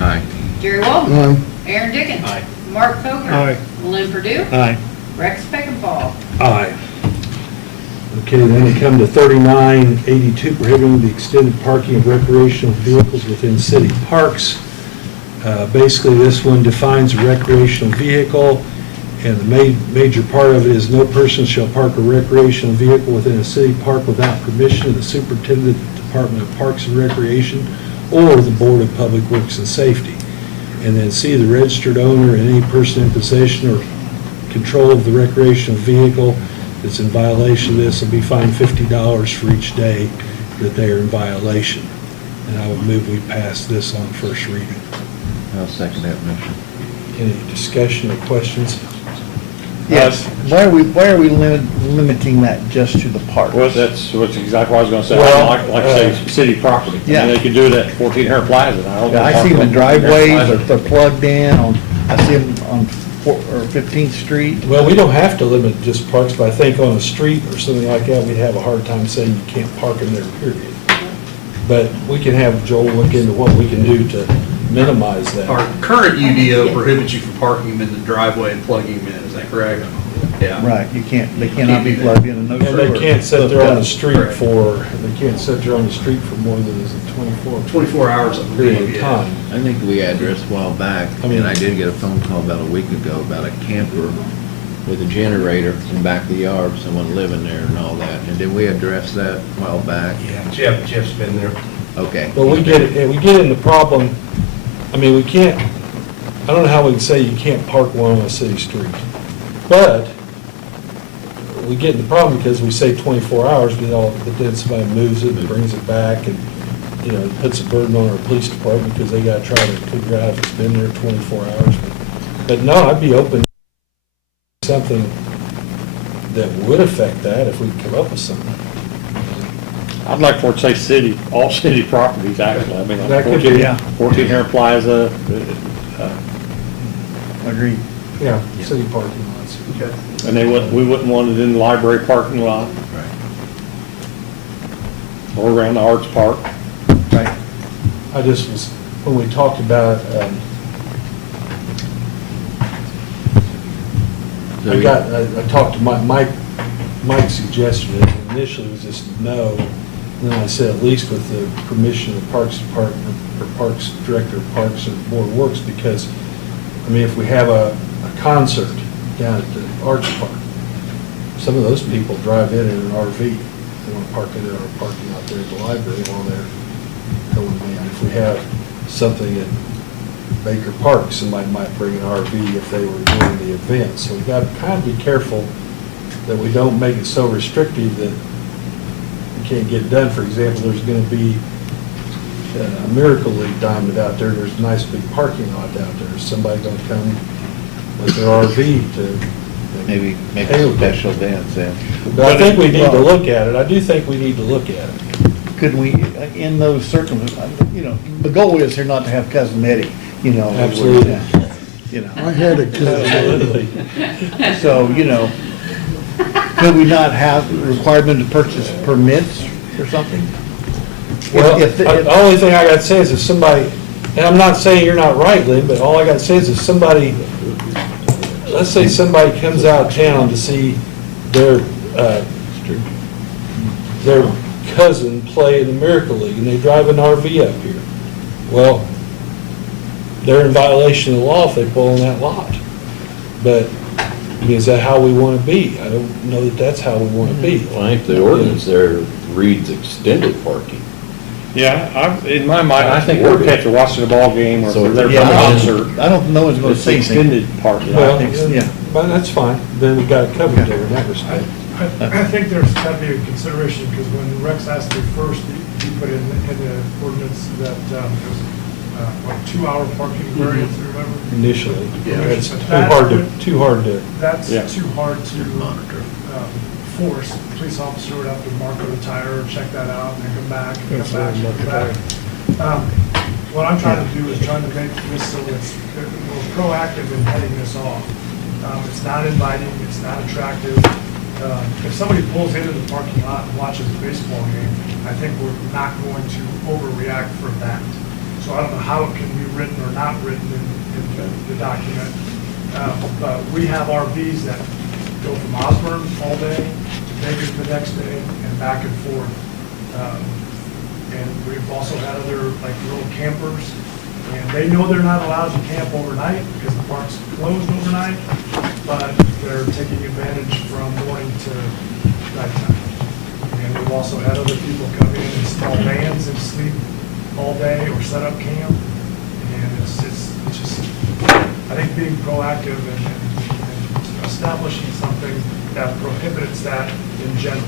Aye. Jerry Walden. Aye. Aaron Dickens. Aye. Mark Koger. Aye. Lynn Purdue. Aye. Rex Speckenpaul. Aye. Okay, then we come to 3982, prohibiting the extended parking of recreational vehicles within city parks. Basically, this one defines a recreational vehicle, and the major part of it is no person shall park a recreational vehicle within a city park without permission of the superintendent, Department of Parks and Recreation, or the Board of Public Works and Safety. And then C, the registered owner and any person in possession or control of the recreational vehicle that's in violation of this will be fined $50 for each day that they are in violation. And I would move we pass this on first reading. I'll second that motion. Any discussion or questions? Yes. Why are we limiting that just to the parks? Well, that's exactly what I was gonna say. Well, Like I say, city property. I Yeah. mean, they could do that at 1400 Plaza. and I don't Yeah, I know see them in if park on driveways, 1400 or Plaza. they're plugged in, I see them on 15th Street. Well, we don't have to limit just parks, but I think on a street or something like that, we'd have a hard time saying you can't park in there, period. But we can have Joel look into what we can do to minimize that. Our current UDO prohibits you from parking them in the driveway and plugging them in, is that correct? Yeah. Right, they cannot be plugged in and no And sewer. they can't sit there on the street Correct. they can't sit there on the street for more than, is it 24 hours, I period believe, of yeah. time? I think we addressed a while back, I mean- and I did get a phone call about a week ago about a camper with a generator in the back of the yard, someone living there and all that. And did we address that a while back? Yeah, Jeff's been there. Okay. But we get it, and we get in the problem, I mean, we can't, I don't know how we can say you can't park one on a city street. But we get in the problem because we say 24 hours, but then somebody moves it and brings it back and, you know, puts a burden on our police department because they gotta try to figure out if it's been there 24 hours. But no, I'd be open to something that would affect that if we could come up with something. I'd like for it to say city, all city properties, actually. I mean, That could be, yeah. 14 Hair Plaza, Agreed. Yeah, city parking lots. Okay. and we wouldn't want it in the library parking lot. Or around the arts park. Right. I just was, when we talked about, I talked to Mike's suggestion initially was just no. And then I said, at least with the permission of Parks Department, or Parks Director of Parks and Board of Works, because, I mean, if we have a concert down at the Arts Park, some of those people drive in an RV. They want to park in our parking lot there at the library while they're going in. If we have something at Baker Park, somebody might bring an RV if they were doing the event. So we got to kind of be careful that we don't make it so restrictive that you can't get it done. For example, there's going to be a Miracle League Diamond out there. There's a nice big parking lot out there. Is somebody going to come with their RV to Maybe make a special dance then. But I think we need to look at it. I do think we need to look at it. Could we, in those circumstances, you know, the goal is here not to have Cousin Eddie, you know. Absolutely. You know. I had a cousin. So, you know, could we not have required them to purchase permits or something? Well, If- the only thing I gotta say is if somebody, and I'm not saying you're not right, Lynn, but all I gotta say is if somebody, let's say somebody comes out of town to see their cousin play in the Miracle League, and they drive an RV up here. Well, they're in violation of the law if they pull in that lot. But, I mean, is that how we want to be? I don't know that that's how we want to be. I think the ordinance there reads extended parking. Yeah, in my mind, I think we're catching watching a ball game or if they're there for a concert. I don't know what's going to It's say anything. extended parking. Well, I think so. yeah. But that's fine. Then we got it covered there in that respect. I think there's got to be a consideration, because when Rex asked me first, he put in the ordinance that there's, 2-hour parking variance, remember? Initially. Yeah. It's But too hard to, That's Yeah. too hard to force. The police officer would have to mark on the tire, check that out, and then come back, and come back, and come back. What I'm trying to do is trying to make this so it's we're proactive in heading this off. It's not inviting, it's not attractive. If somebody pulls into the parking lot and watches a baseball game, I think we're not going to overreact for that. So I don't know how it can be written or not written in the document. But we have RVs that go from Osborne all day to Baker the next day and back and forth. And we've also had other, like, little campers, and they know they're not allowed to camp overnight because the park's closed overnight, but they're taking advantage from morning to nighttime. And we've also had other people come in small vans and sleep all day or set up camp. And it's just, I think being proactive and establishing something that prohibits that in general.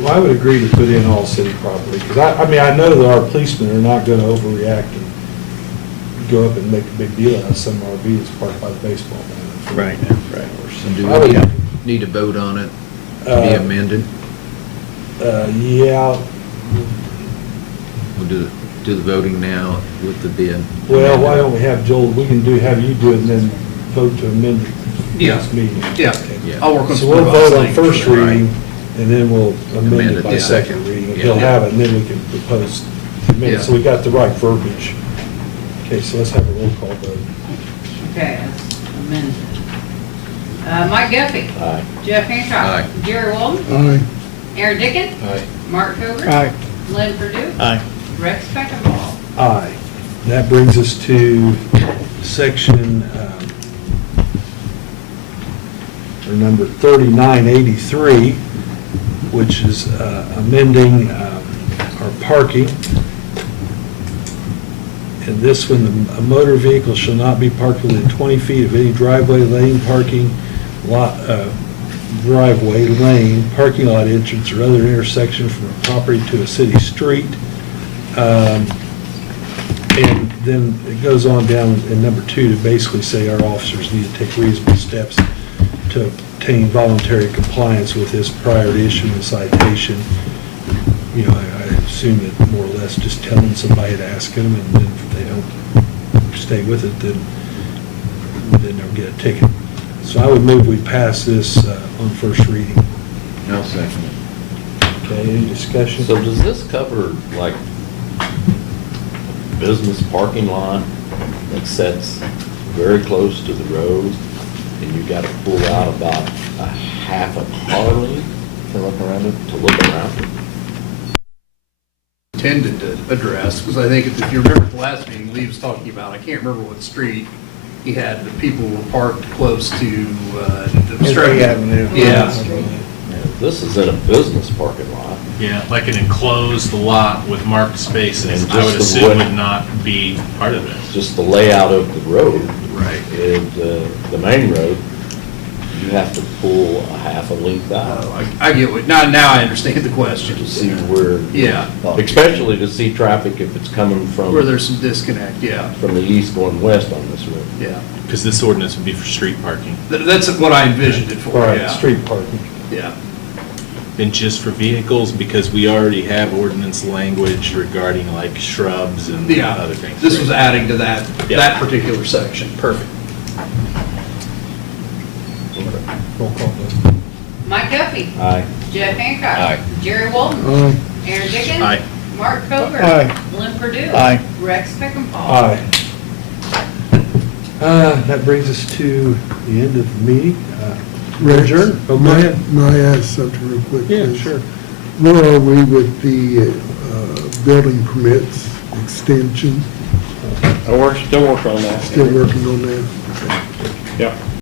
well, I would agree to put in all city property, because I mean, I know that our policemen are not going to overreact and go up and make a big deal out of some RV that's parked by the baseball diamond. Right, right. And do I would- we need to vote on it to be amended? Yeah, We'll do the voting now with the bid. well, why don't we have Joel, we can have you do it and then vote to amend it next meeting. Yeah, Yeah. I'll work on So some we'll revised vote on language. first reading, and then we'll amend it by yeah. second reading. Yeah. He'll have it, and then we can propose amendments, so we got the right verbiage. Okay, so let's have a roll call vote. Okay, that's amended. Mike Guffey. Aye. Jeff Hancock. Aye. Jerry Walton. Aye. Aaron Dickens. Aye. Mark Hilgert. Aye. Lynn Purdue. Aye. Rex Beckenball. Aye. That brings us to section are number 3983, which is amending our parking. And this one, a motor vehicle shall not be parked within 20 feet of any driveway, lane, parking lot, driveway, lane, parking lot entrance, or other intersection from a property to a city street. And then it goes on down in number 2 to basically say our officers need to take reasonable steps to obtain voluntary compliance with this prior to issuing a citation. You know, I assume that more or less just telling somebody to ask them, and then if they don't stay with it, then they'll get a ticket. So I would move we pass this on first reading. I'll second it. Okay, any discussion? So does this cover, like, business parking lot that sets very close to the road, and you gotta pull out about a half a car length to look around it? Intended to address, because I think if you remember the last meeting, Lee was talking about, I can't remember what street, he had the people were parked close to, Henry Avenue. Yeah. This is in a business parking lot. Yeah, like an enclosed lot with marked spaces, And I would just the assume width. would not be part of this. Just the layout of the road. Right. And the main road, you have to pull a half a length out I get what, now I understand the question. to see where. Yeah. Especially to see traffic if it's coming from. Where there's some disconnect, yeah, From the east going west on this road. yeah. Because this ordinance would be for street parking. That's what I envisioned it for, Right, yeah. street parking. Yeah. And just for vehicles, because we already have ordinance language regarding like shrubs and Yeah, other things. this was adding to that, Yeah. that particular section. Perfect. Roll call vote. Mike Duffy. Aye. Jeff Hancock. Aye. Jerry Walton. Aye. Aaron Dickens. Aye. Mark Covert. Aye. Lynn Purdue. Aye. Rex Speckenpaul. Aye. That brings us to the end of the meeting. Rex, Adjourn. Oh, go may ahead. may I ask something real quick? Yeah, please? sure. Where are we with the building permits extension? We're still working on that. Still working on that? Yep.